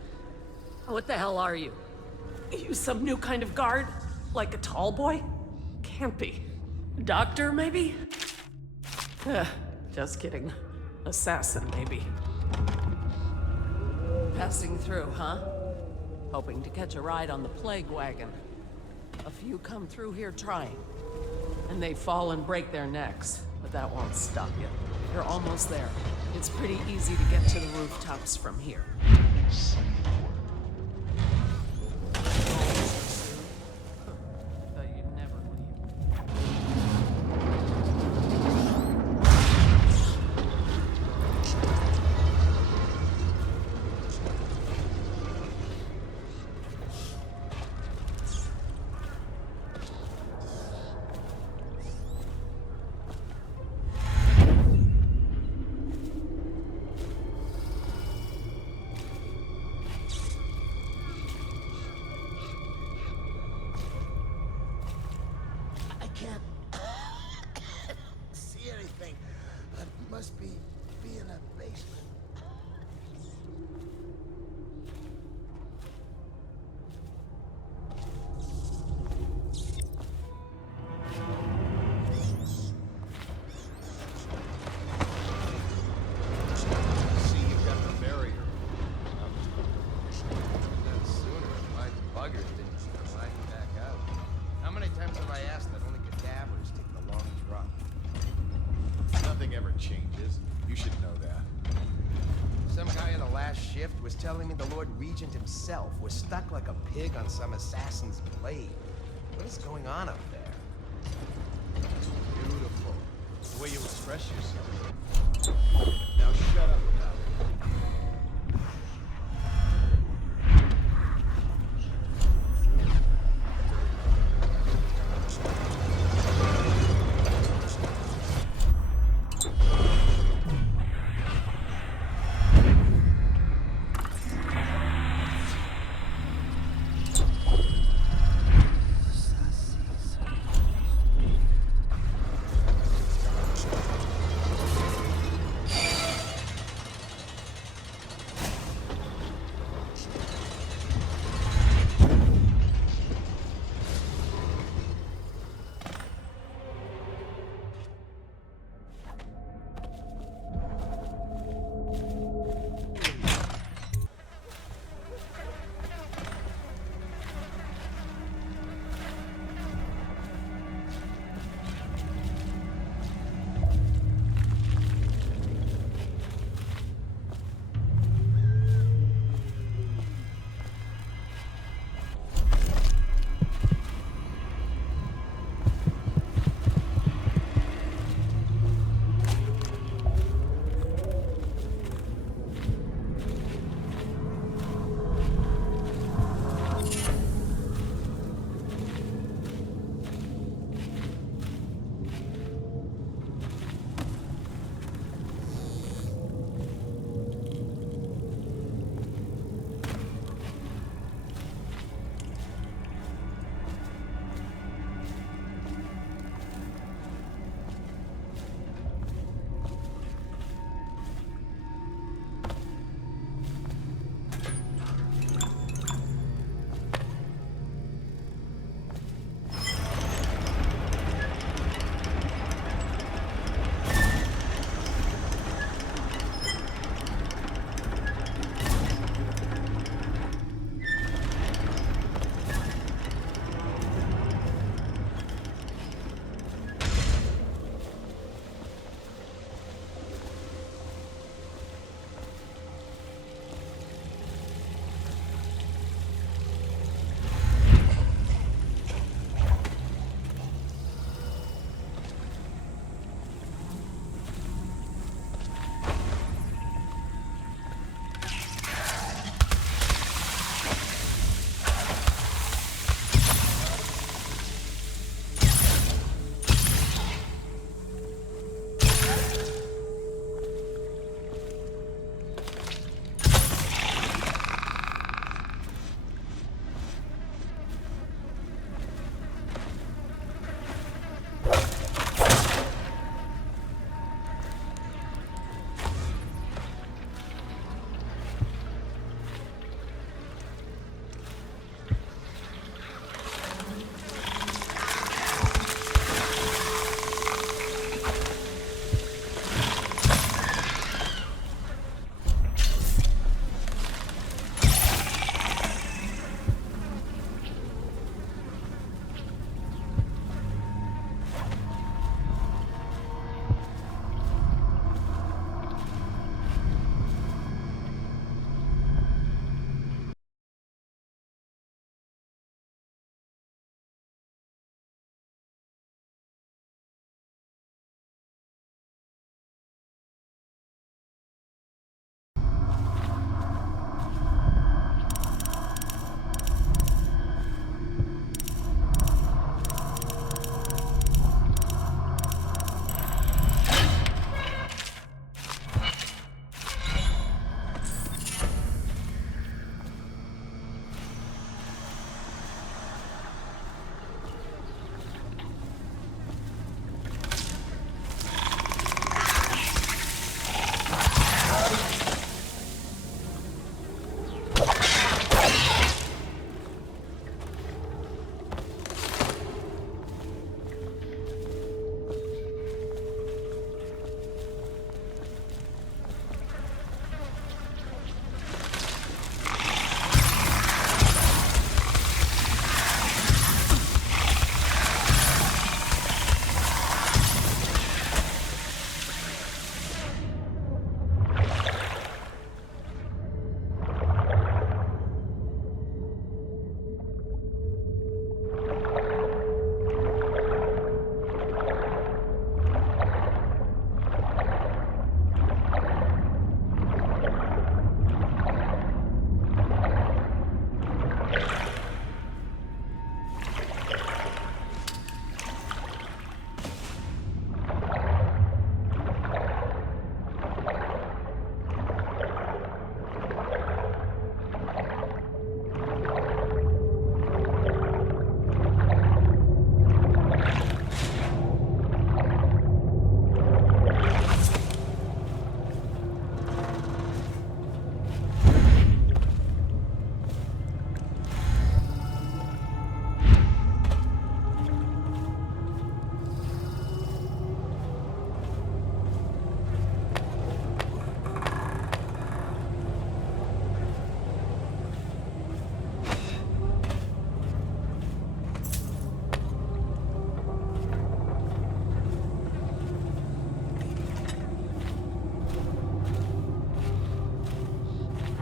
What the hell are you? You some new kind of guard? Like a tall boy? Can't be. Doctor, maybe? Just kidding. Assassin, maybe. Passing through, huh? Hoping to catch a ride on the plague wagon. A few come through here trying. And they fall and break their necks. But that won't stop you. You're almost there. It's pretty easy to get to the rooftops from here. Thought you'd never leave. I can't see anything. I must be in a basement. See, you've got the barrier. Then sooner, my buggers didn't come hiding back out. How many times have I asked that only cadavers take the long drop? Nothing ever changes. You should know that. Some guy in the last shift was telling me the Lord Regent himself was stuck like a pig on some assassin's blade. What is going on up there? Beautiful. The way you express yourself. Now shut up about it.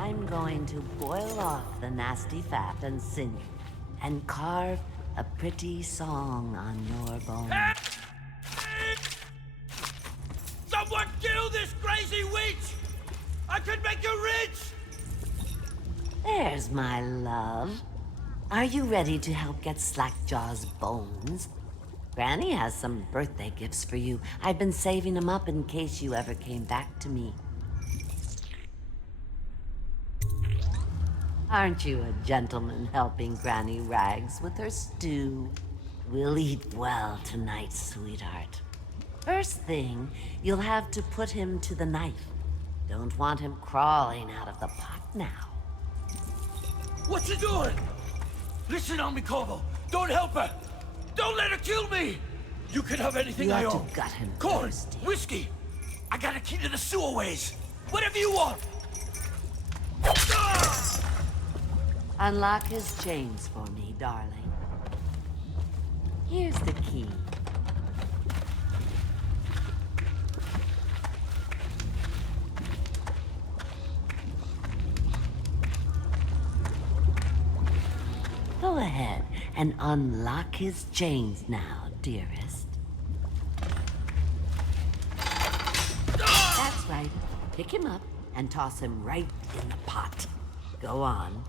I'm going to boil off the nasty fat and sinew, and carve a pretty song on your bones. Someone kill this crazy witch! I could make you rich! There's my love. Are you ready to help get Slackjaw's bones? Granny has some birthday gifts for you. I've been saving them up in case you ever came back to me. Aren't you a gentleman helping Granny Rags with her stew? We'll eat well tonight, sweetheart. First thing, you'll have to put him to the knife. Don't want him crawling out of the pot now. What you doing? Listen on me, Corvo. Don't help her. Don't let her kill me. You can have anything You I have own. to gut him Corn, first. whiskey. I got a key to the sewerways. Whatever you want. Unlock his chains for me, darling. Here's the key. Go ahead and unlock his chains now, dearest. That's right. Pick him up and toss him right in the pot. Go on.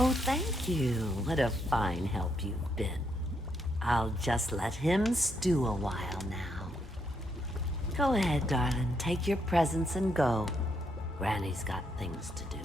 Oh, thank you. What a fine help you've been. I'll just let him stew a while now. Go ahead, darling. Take your presents and go. Granny's got things to do.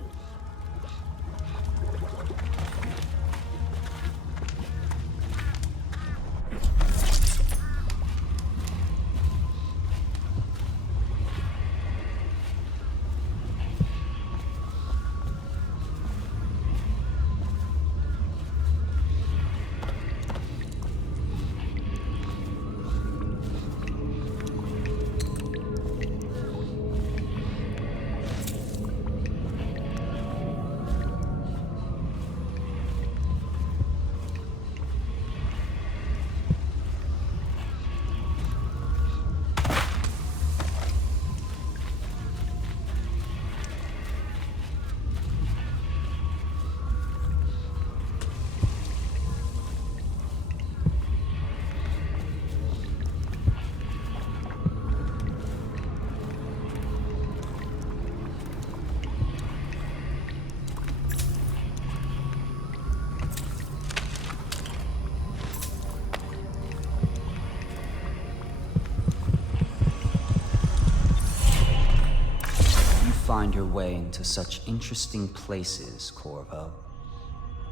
Find your way into such interesting places, Corvo.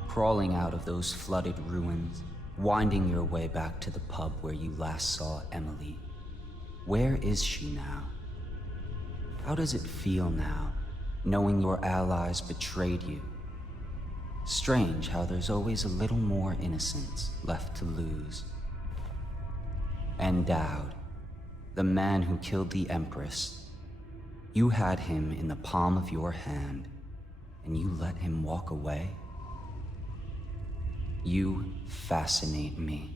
Crawling out of those flooded ruins, winding your way back to the pub where you last saw Emily. Where is she now? How does it feel now, knowing your allies betrayed you? Strange how there's always a little more innocence left to lose. And Dowd, the man who killed the Empress. You had him in the palm of your hand, and you let him walk away? You fascinate me.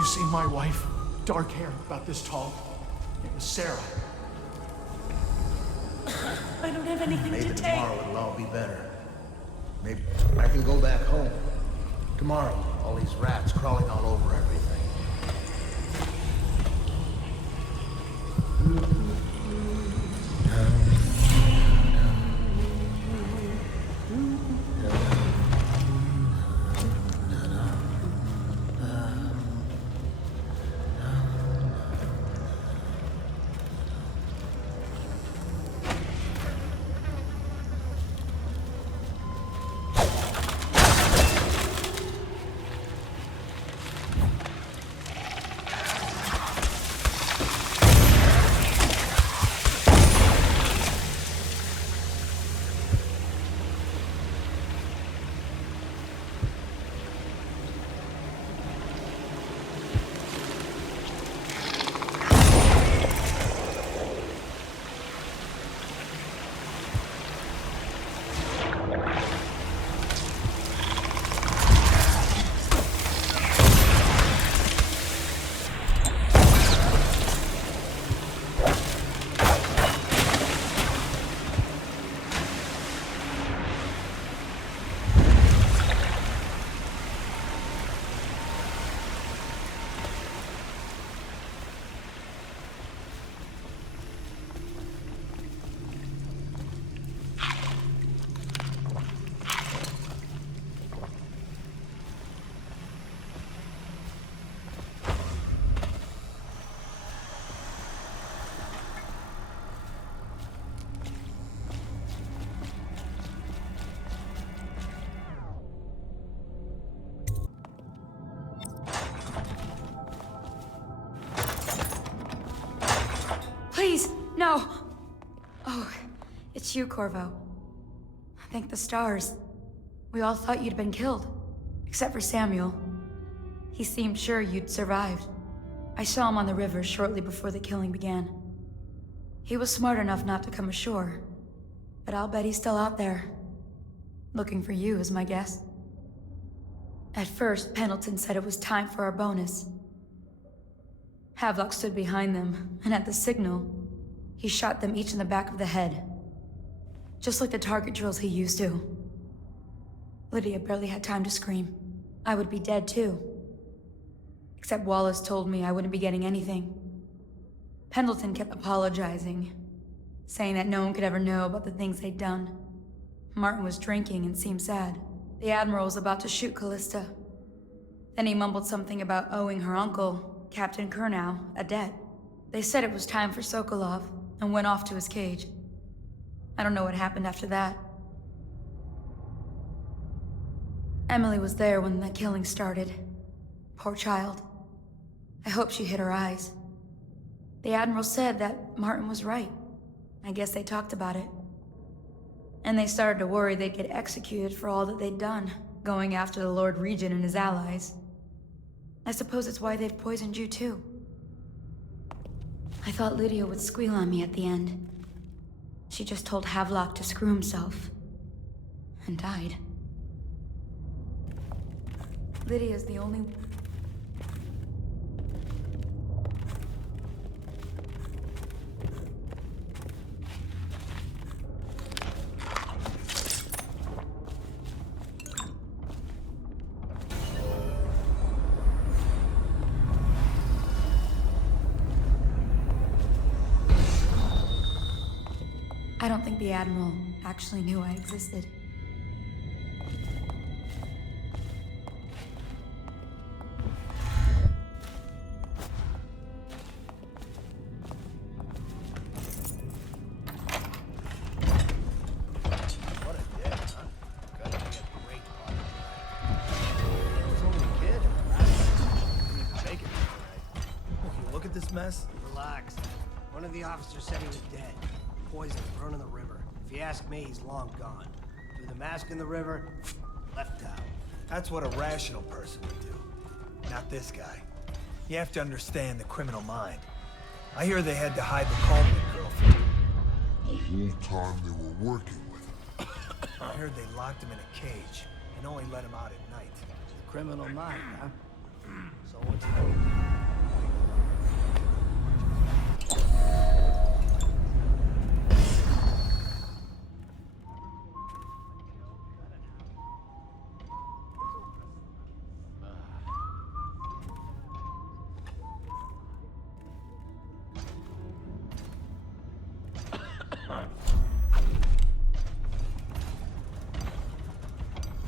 you seen my wife? Dark hair, about this tall. It was Sarah. I don't have anything Maybe to take. tomorrow it'll all be better. Maybe I can go back home. Tomorrow, all these rats crawling all over everything. Please, no! Oh, it's you, Corvo. Thank the stars. We all thought you'd been killed. Except for Samuel. He seemed sure you'd survived. I saw him on the river shortly before the killing began. He was smart enough not to come ashore. But I'll bet he's still out there. Looking for you is my guess. At first, Pendleton said it was time for our bonus. Havelock stood behind them, and at the signal, he shot them each in the back of the head. Just like the target drills he used to. Lydia barely had time to scream. I would be dead too. Except Wallace told me I wouldn't be getting anything. Pendleton kept apologizing, saying that no one could ever know about the things they'd done. Martin was drinking and seemed sad. The Admiral was about to shoot Callista. Then he mumbled something about owing her uncle, Captain Kurnow, a debt. They said it was time for Sokolov, and went off to his cage. I don't know what happened after that. Emily was there when the killing started. Poor child. I hope she hid her eyes. The Admiral said that Martin was right. I guess they talked about it. And they started to worry they'd get executed for all that they'd done, going after the Lord Regent and his allies. I suppose it's why they've poisoned you too. I thought Lydia would squeal on me at the end. She just told Havelock to screw himself. And died. Lydia's the only... I don't think the Admiral actually knew I existed. What a day, huh? Gonna be a great party tonight. I was only a kid. I didn't even make it tonight. You look at this mess? Relax. One of the officers said he was dead. Poisoned, thrown in the river. If you ask me, he's long gone. Threw the mask in the river, left town. That's what a rational person would do. Not this guy. You have to understand the criminal mind. I hear they had to hide the Coleman girl from The whole time they were working with him. I heard they locked him in a cage and only let him out at night. The criminal mind, huh? So what's it gonna do?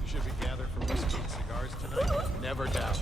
Should we gather for whiskey and cigars tonight? Never doubt.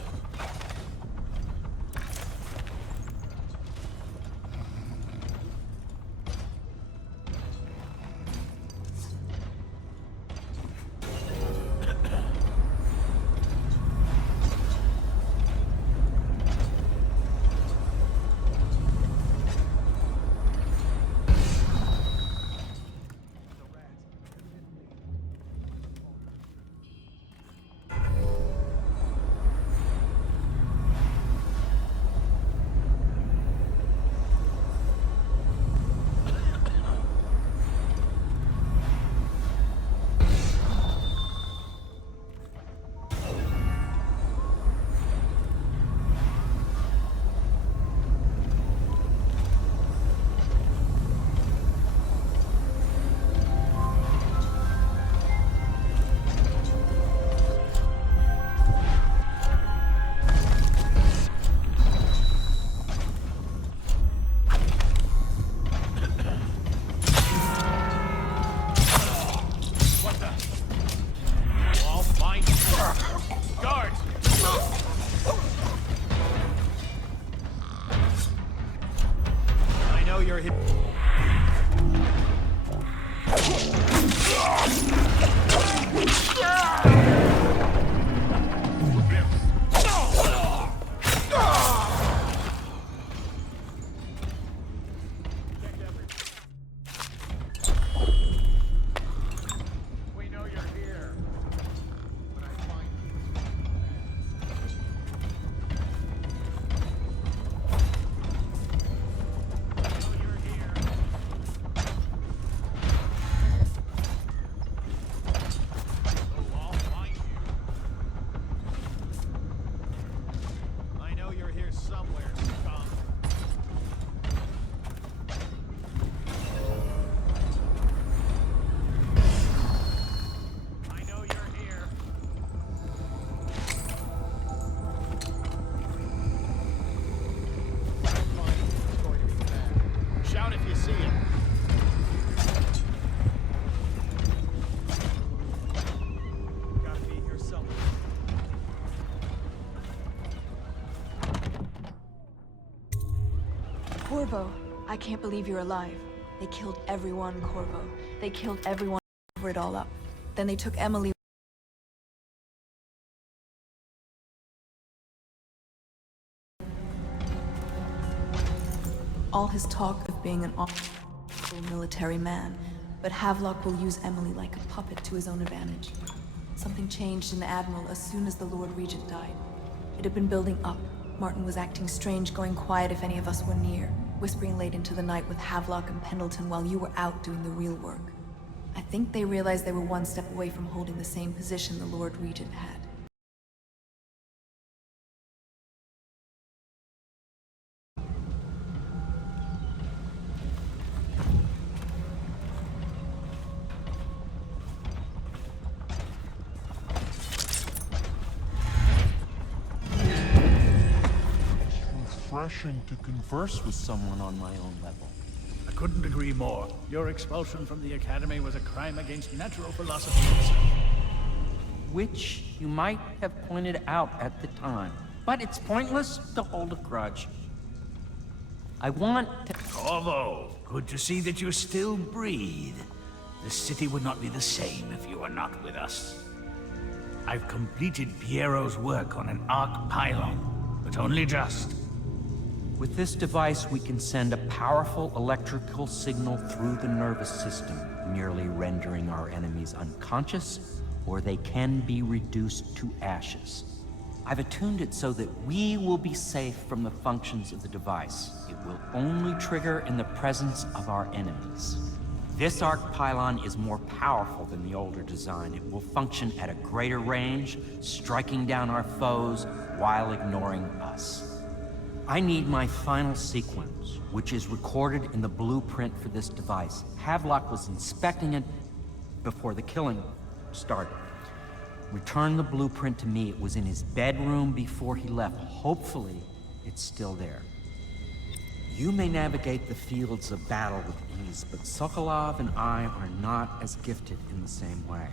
Corvo, I can't believe you're alive. They killed everyone, Corvo. They killed everyone to cover it all up. Then they took Emily. All his talk of being an awful military man, but Havelock will use Emily like a puppet to his own advantage. Something changed in the Admiral as soon as the Lord Regent died. It had been building up. Martin was acting strange, going quiet if any of us were near, whispering late into the night with Havelock and Pendleton while you were out doing the real work. I think they realized they were one step away from holding the same position the Lord Regent had. Refreshing to converse with someone on my own level. I couldn't agree more. Your expulsion from the Academy was a crime against natural philosophy itself. Which you might have pointed out at the time. But it's pointless to hold a grudge. I want to... Corvo, good to see that you still breathe. The city would not be the same if you were not with us. I've completed Piero's work on an arc pylon, but only just. With this device, we can send a powerful electrical signal through the nervous system, merely rendering our enemies unconscious, or they can be reduced to ashes. I've attuned it so that we will be safe from the functions of the device. It will only trigger in the presence of our enemies. This arc pylon is more powerful than the older design. It will function at a greater range, striking down our foes while ignoring us. I need my final sequence, which is recorded in the blueprint for this device. Havelock was inspecting it before the killing started. Return the blueprint to me. It was in his bedroom before he left. Hopefully, it's still there. You may navigate the fields of battle with ease, but Sokolov and I are not as gifted in the same way.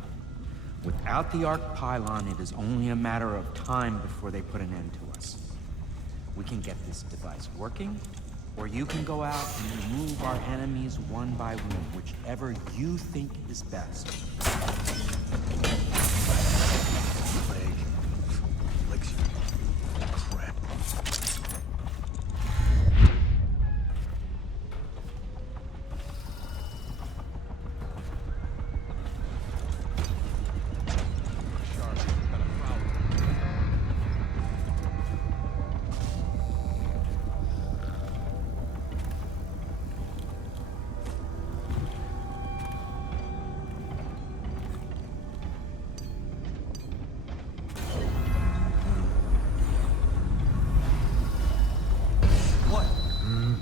Without the arc pylon, it is only a matter of time before they put an end to us. We can get this device working, or you can go out and remove our enemies one by one, whichever you think is best.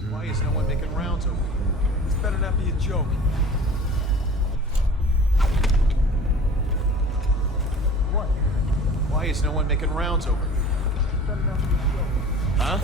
Why is no one making rounds over here? This better not be a joke. What? Why is no one making rounds over here? This better not be a joke. Huh?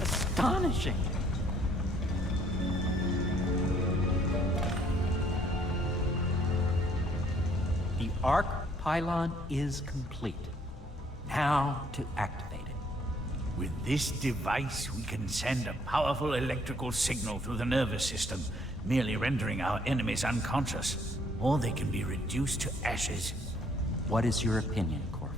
Astonishing! The arc pylon is complete. Now to activate it. With this device, we can send a powerful electrical signal through the nervous system, merely rendering our enemies unconscious, or they can be reduced to ashes. What is your opinion, Corvo?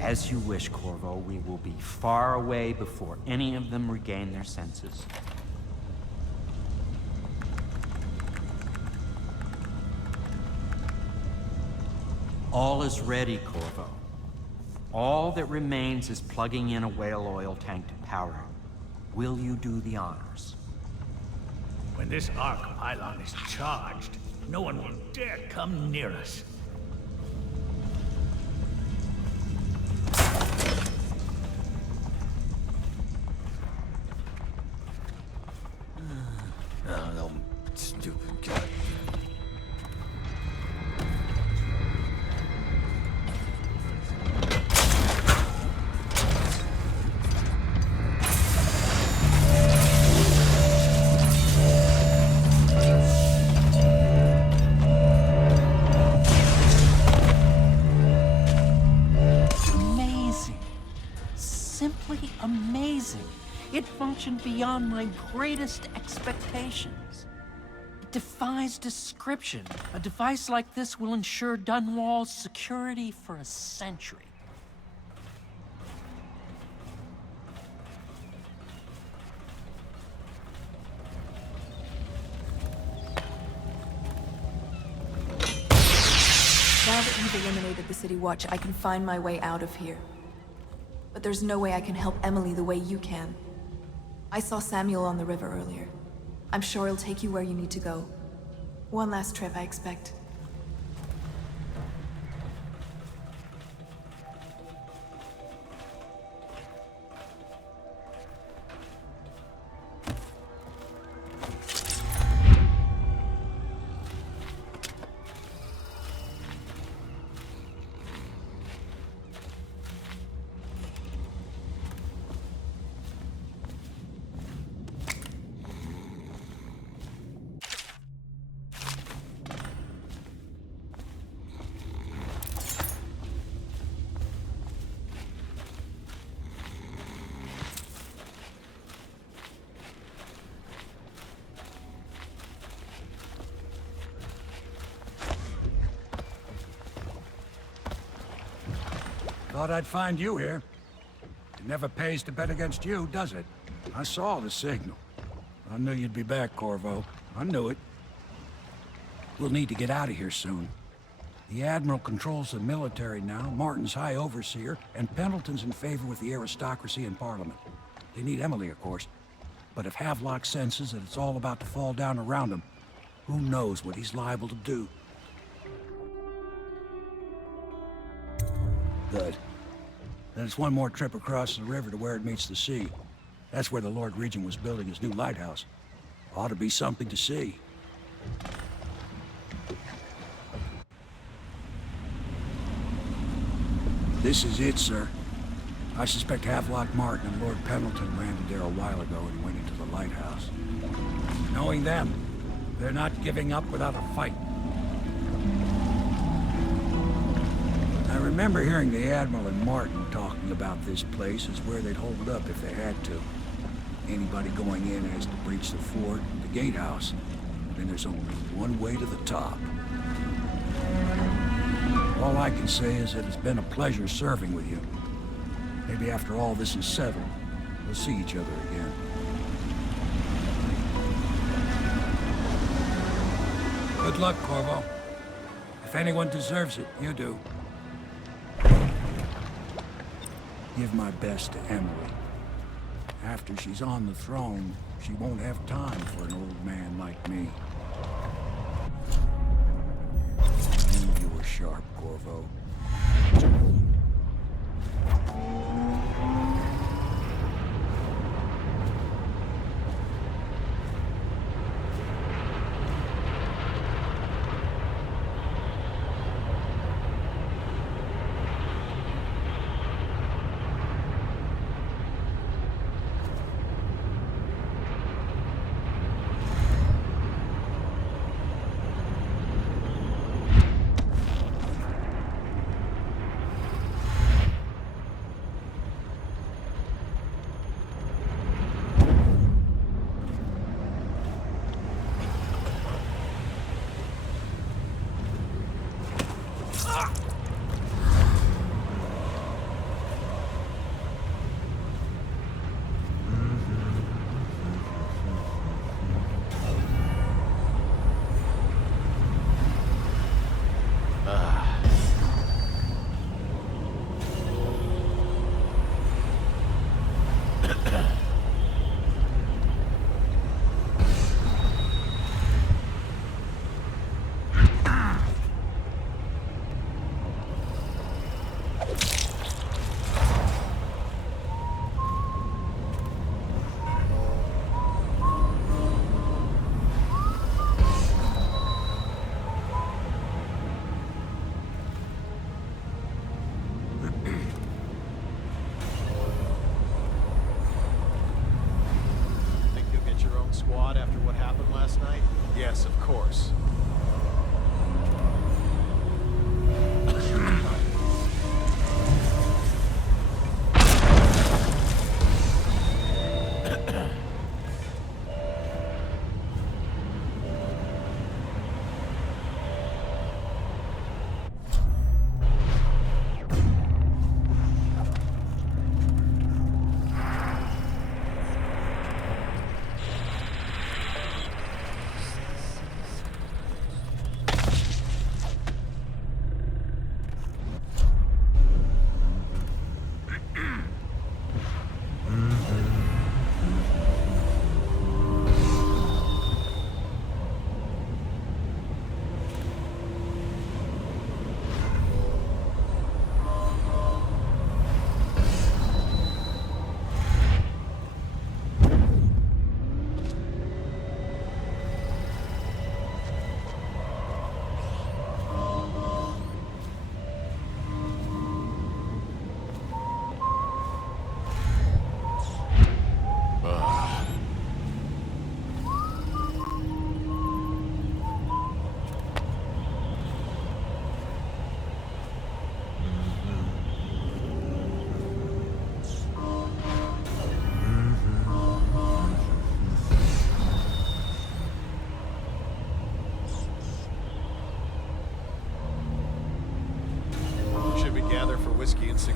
As you wish, Corvo. We will be far away before any of them regain their senses. All is ready, Corvo. All that remains is plugging in a whale oil tank to power it. Will you do the honors? When this arc pylon is charged, no one will dare come near us. Oh, no, stupid guy. Amazing. Simply amazing. It functioned beyond my greatest expectations. It defies description. A device like this will ensure Dunwall's security for a century. Now that you've eliminated the City Watch, I can find my way out of here. But there's no way I can help Emily the way you can. I saw Samuel on the river earlier. I'm sure he'll take you where you need to go. One last trip, I expect. Thought I'd find you here. It never pays to bet against you, does it? I saw the signal. I knew you'd be back, Corvo. I knew it. We'll need to get out of here soon. The Admiral controls the military now, Martin's High Overseer, and Pendleton's in favor with the aristocracy and Parliament. They need Emily, of course. But if Havelock senses that it's all about to fall down around him, who knows what he's liable to do? Good. Then it's one more trip across the river to where it meets the sea. That's where the Lord Regent was building his new lighthouse. Ought to be something to see. This is it, sir. I suspect Havelock Martin and Lord Pendleton landed there a while ago and went into the lighthouse. Knowing them, they're not giving up without a fight. I remember hearing the Admiral and Martin talking about this place as where they'd hold up if they had to. Anybody going in has to breach the fort, the gatehouse. Then there's only one way to the top. All I can say is that it's been a pleasure serving with you. Maybe after all this is settled, we'll see each other again. Good luck, Corvo. If anyone deserves it, you do. Give my best to Emily. After she's on the throne, she won't have time for an old man like me. You were sharp, Corvo. Squad after what happened last night? Yes, of course.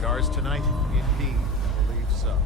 like ours tonight? Indeed, I believe so.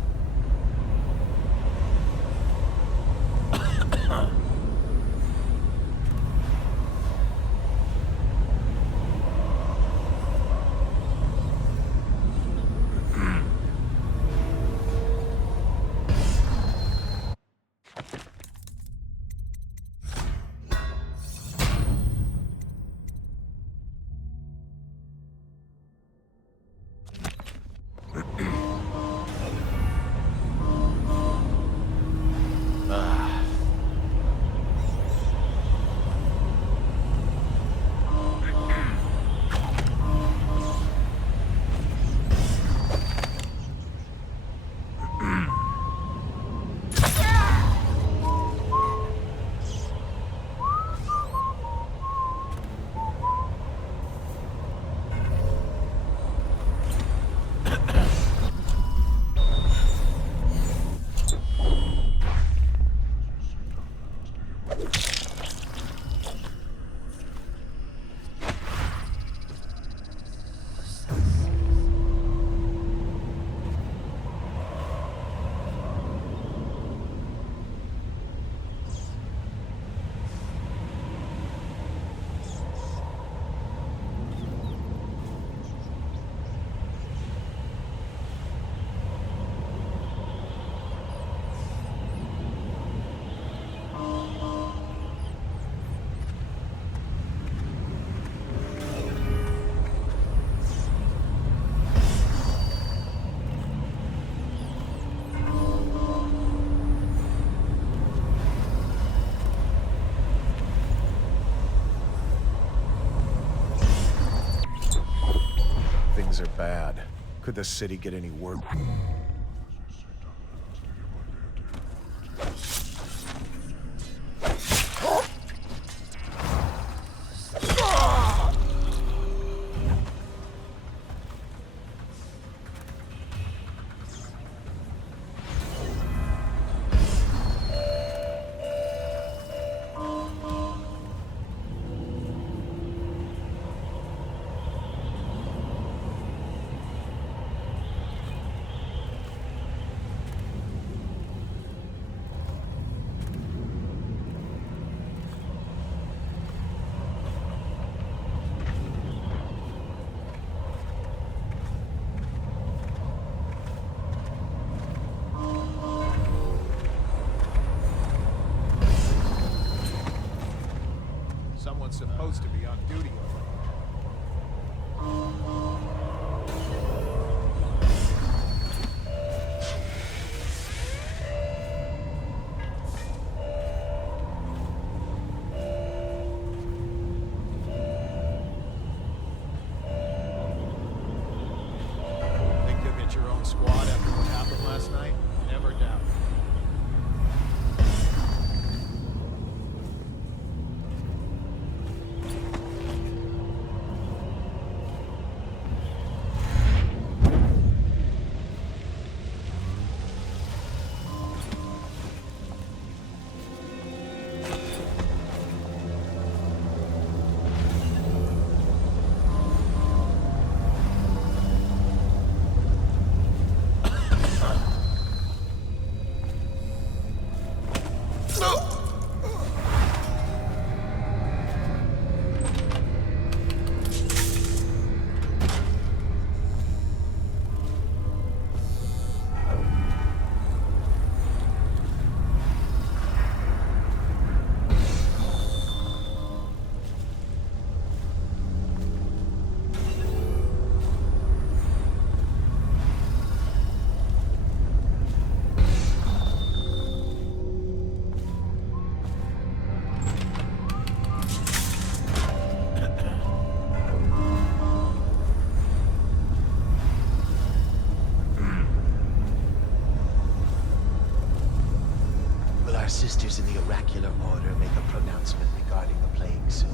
Things are bad. Could the city get any worse? Someone's supposed to be on duty over here. Think you'll get your own squad after what happened last night? Never doubt. Our sisters in the oracular order make a pronouncement regarding the plague soon.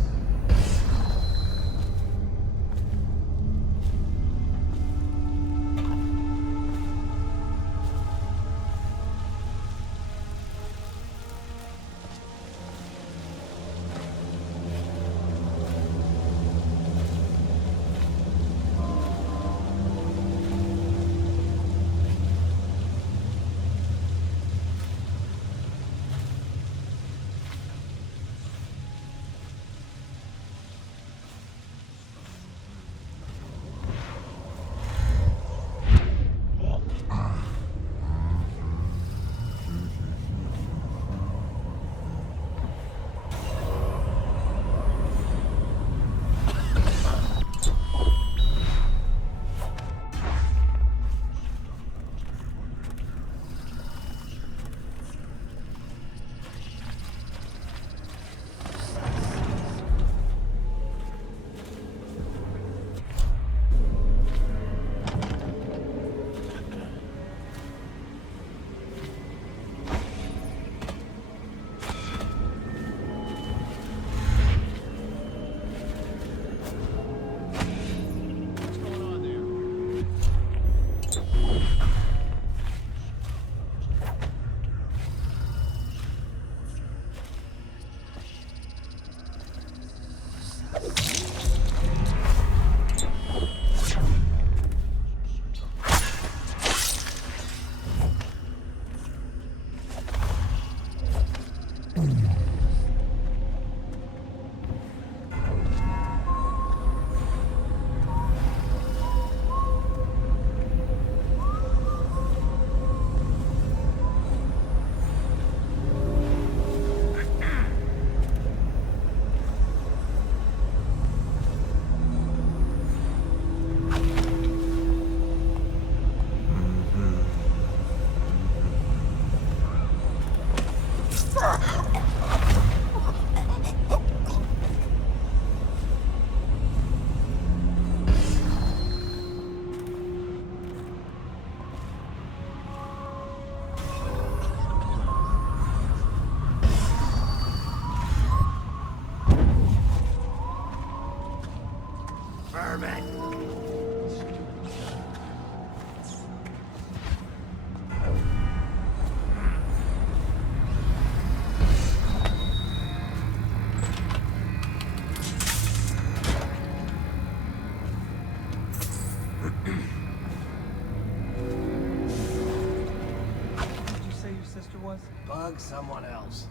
Bug someone else.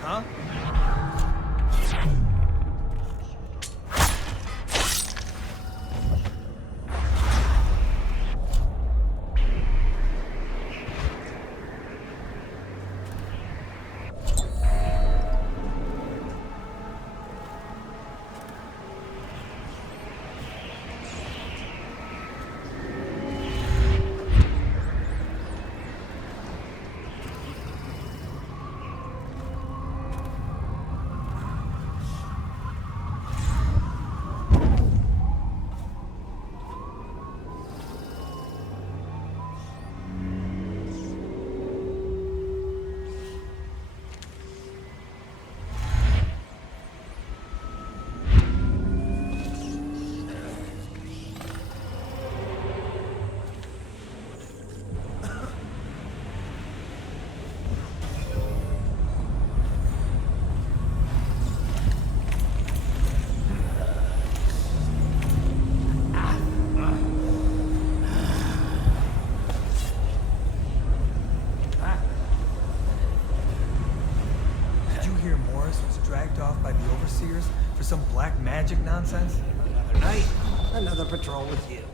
Huh? Dragged off by the overseers for some black magic nonsense? Another night, another patrol with you.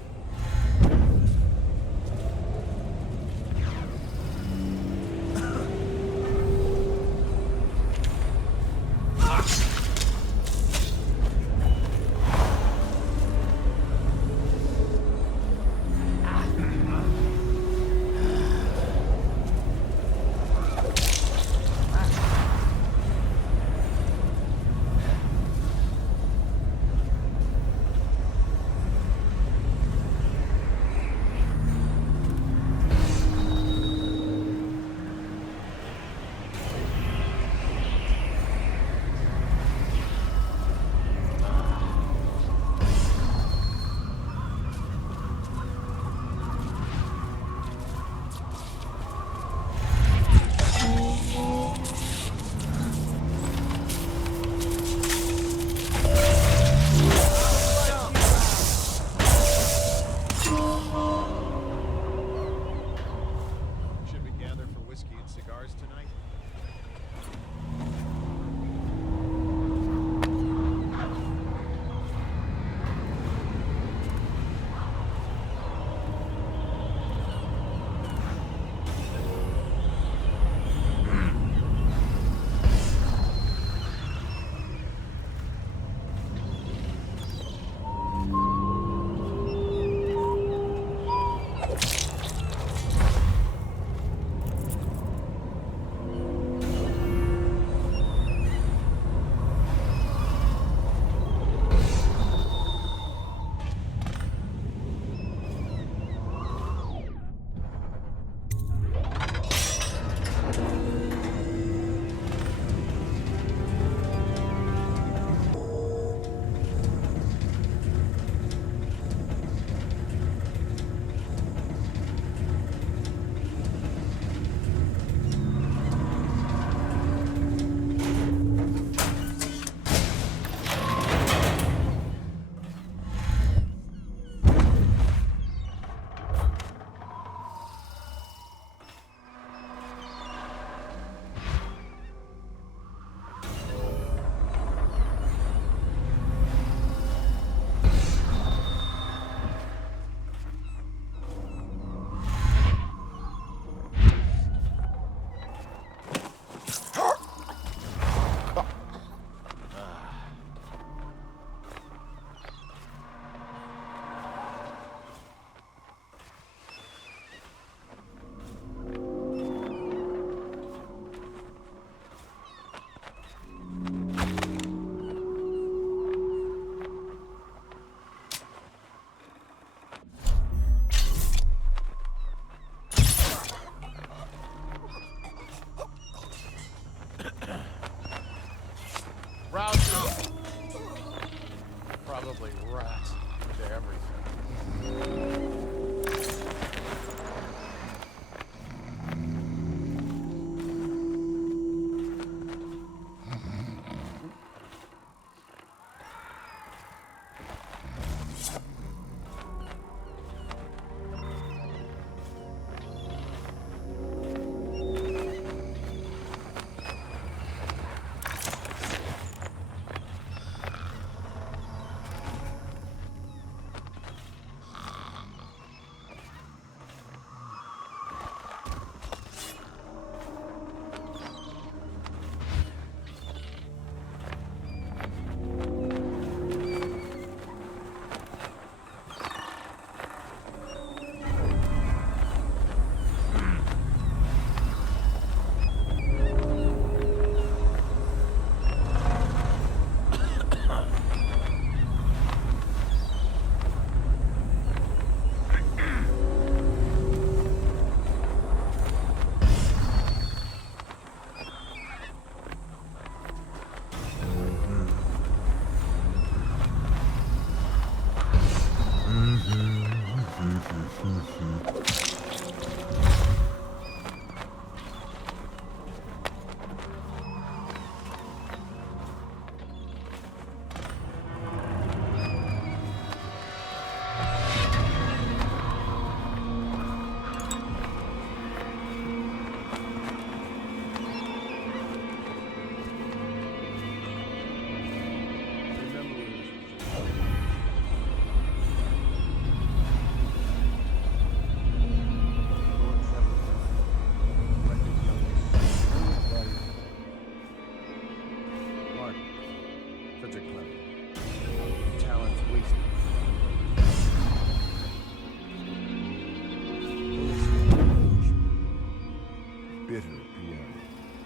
Probably rats into everything.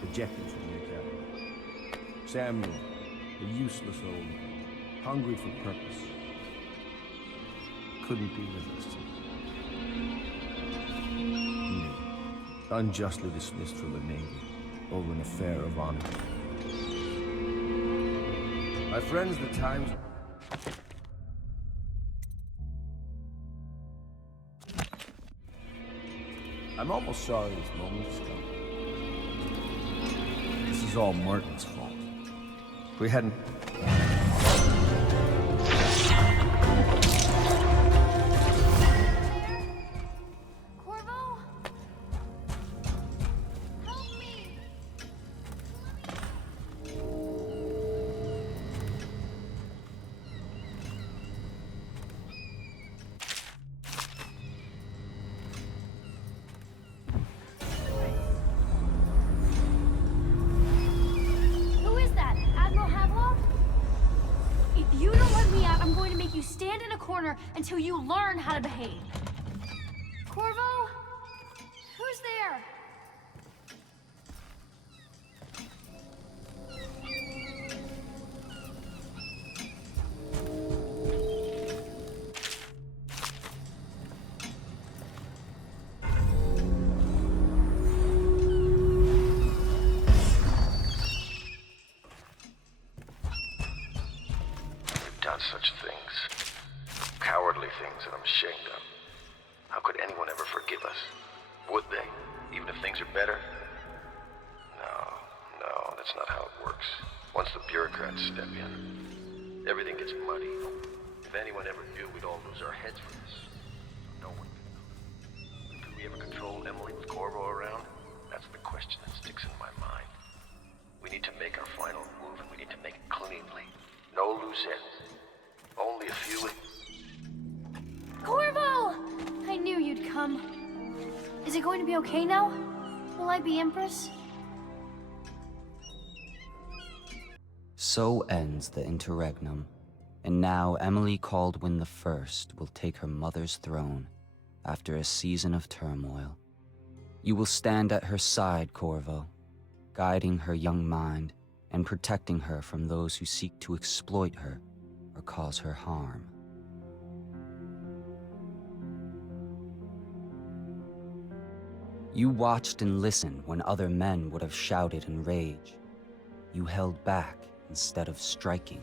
Rejected from the academy. Samuel, a useless old man, hungry for purpose, couldn't be with us today. Me, unjustly dismissed from the Navy over an affair of honor. My friends, the times... I'm almost sorry this moment has come. This is all Martin's fault. If we hadn't... Corvo? Help me! Who is that? Admiral Havelock? If you don't let me out, I'm going to make you stand in a corner until you learn how to behave. Corvo? Who's there? We've done such things. Cowardly things that I'm ashamed of. How could anyone ever forgive us? Would they? Even if things are better? No, that's not how it works. Once the bureaucrats step in, everything gets muddy. If anyone ever knew, we'd all lose our heads for this. No one can know. Could we ever control Emily with Corvo around? That's the question that sticks in my mind. We need to make our final move, and we need to make it cleanly. No loose ends. Only a few... Corvo! I knew you'd come. Is it going to be okay now? Will I be Empress? So ends the interregnum, and now Emily Caldwin the First will take her mother's throne after a season of turmoil. You will stand at her side, Corvo, guiding her young mind and protecting her from those who seek to exploit her or cause her harm. You watched and listened when other men would have shouted in rage. You held back instead of striking.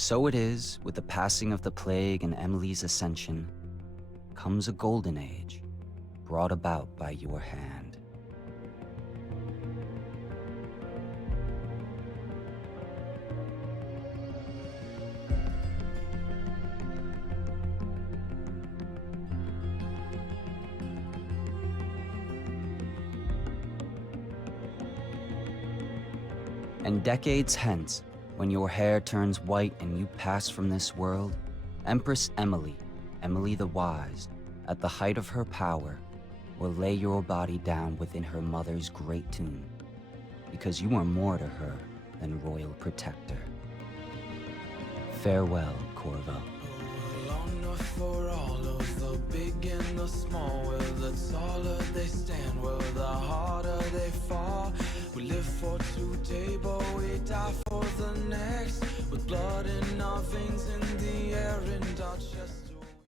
So it is, with the passing of the plague and Emily's ascension, comes a golden age, brought about by your hand. And decades hence, when your hair turns white and you pass from this world, Empress Emily, Emily the Wise, at the height of her power, will lay your body down within her mother's great tomb, because you are more to her than royal protector. Farewell, Corvo. For all of the big and the small, well, the taller they stand, well, the harder they fall. We live for today, but we die for the next, with blood in our veins, in the air, and our chest.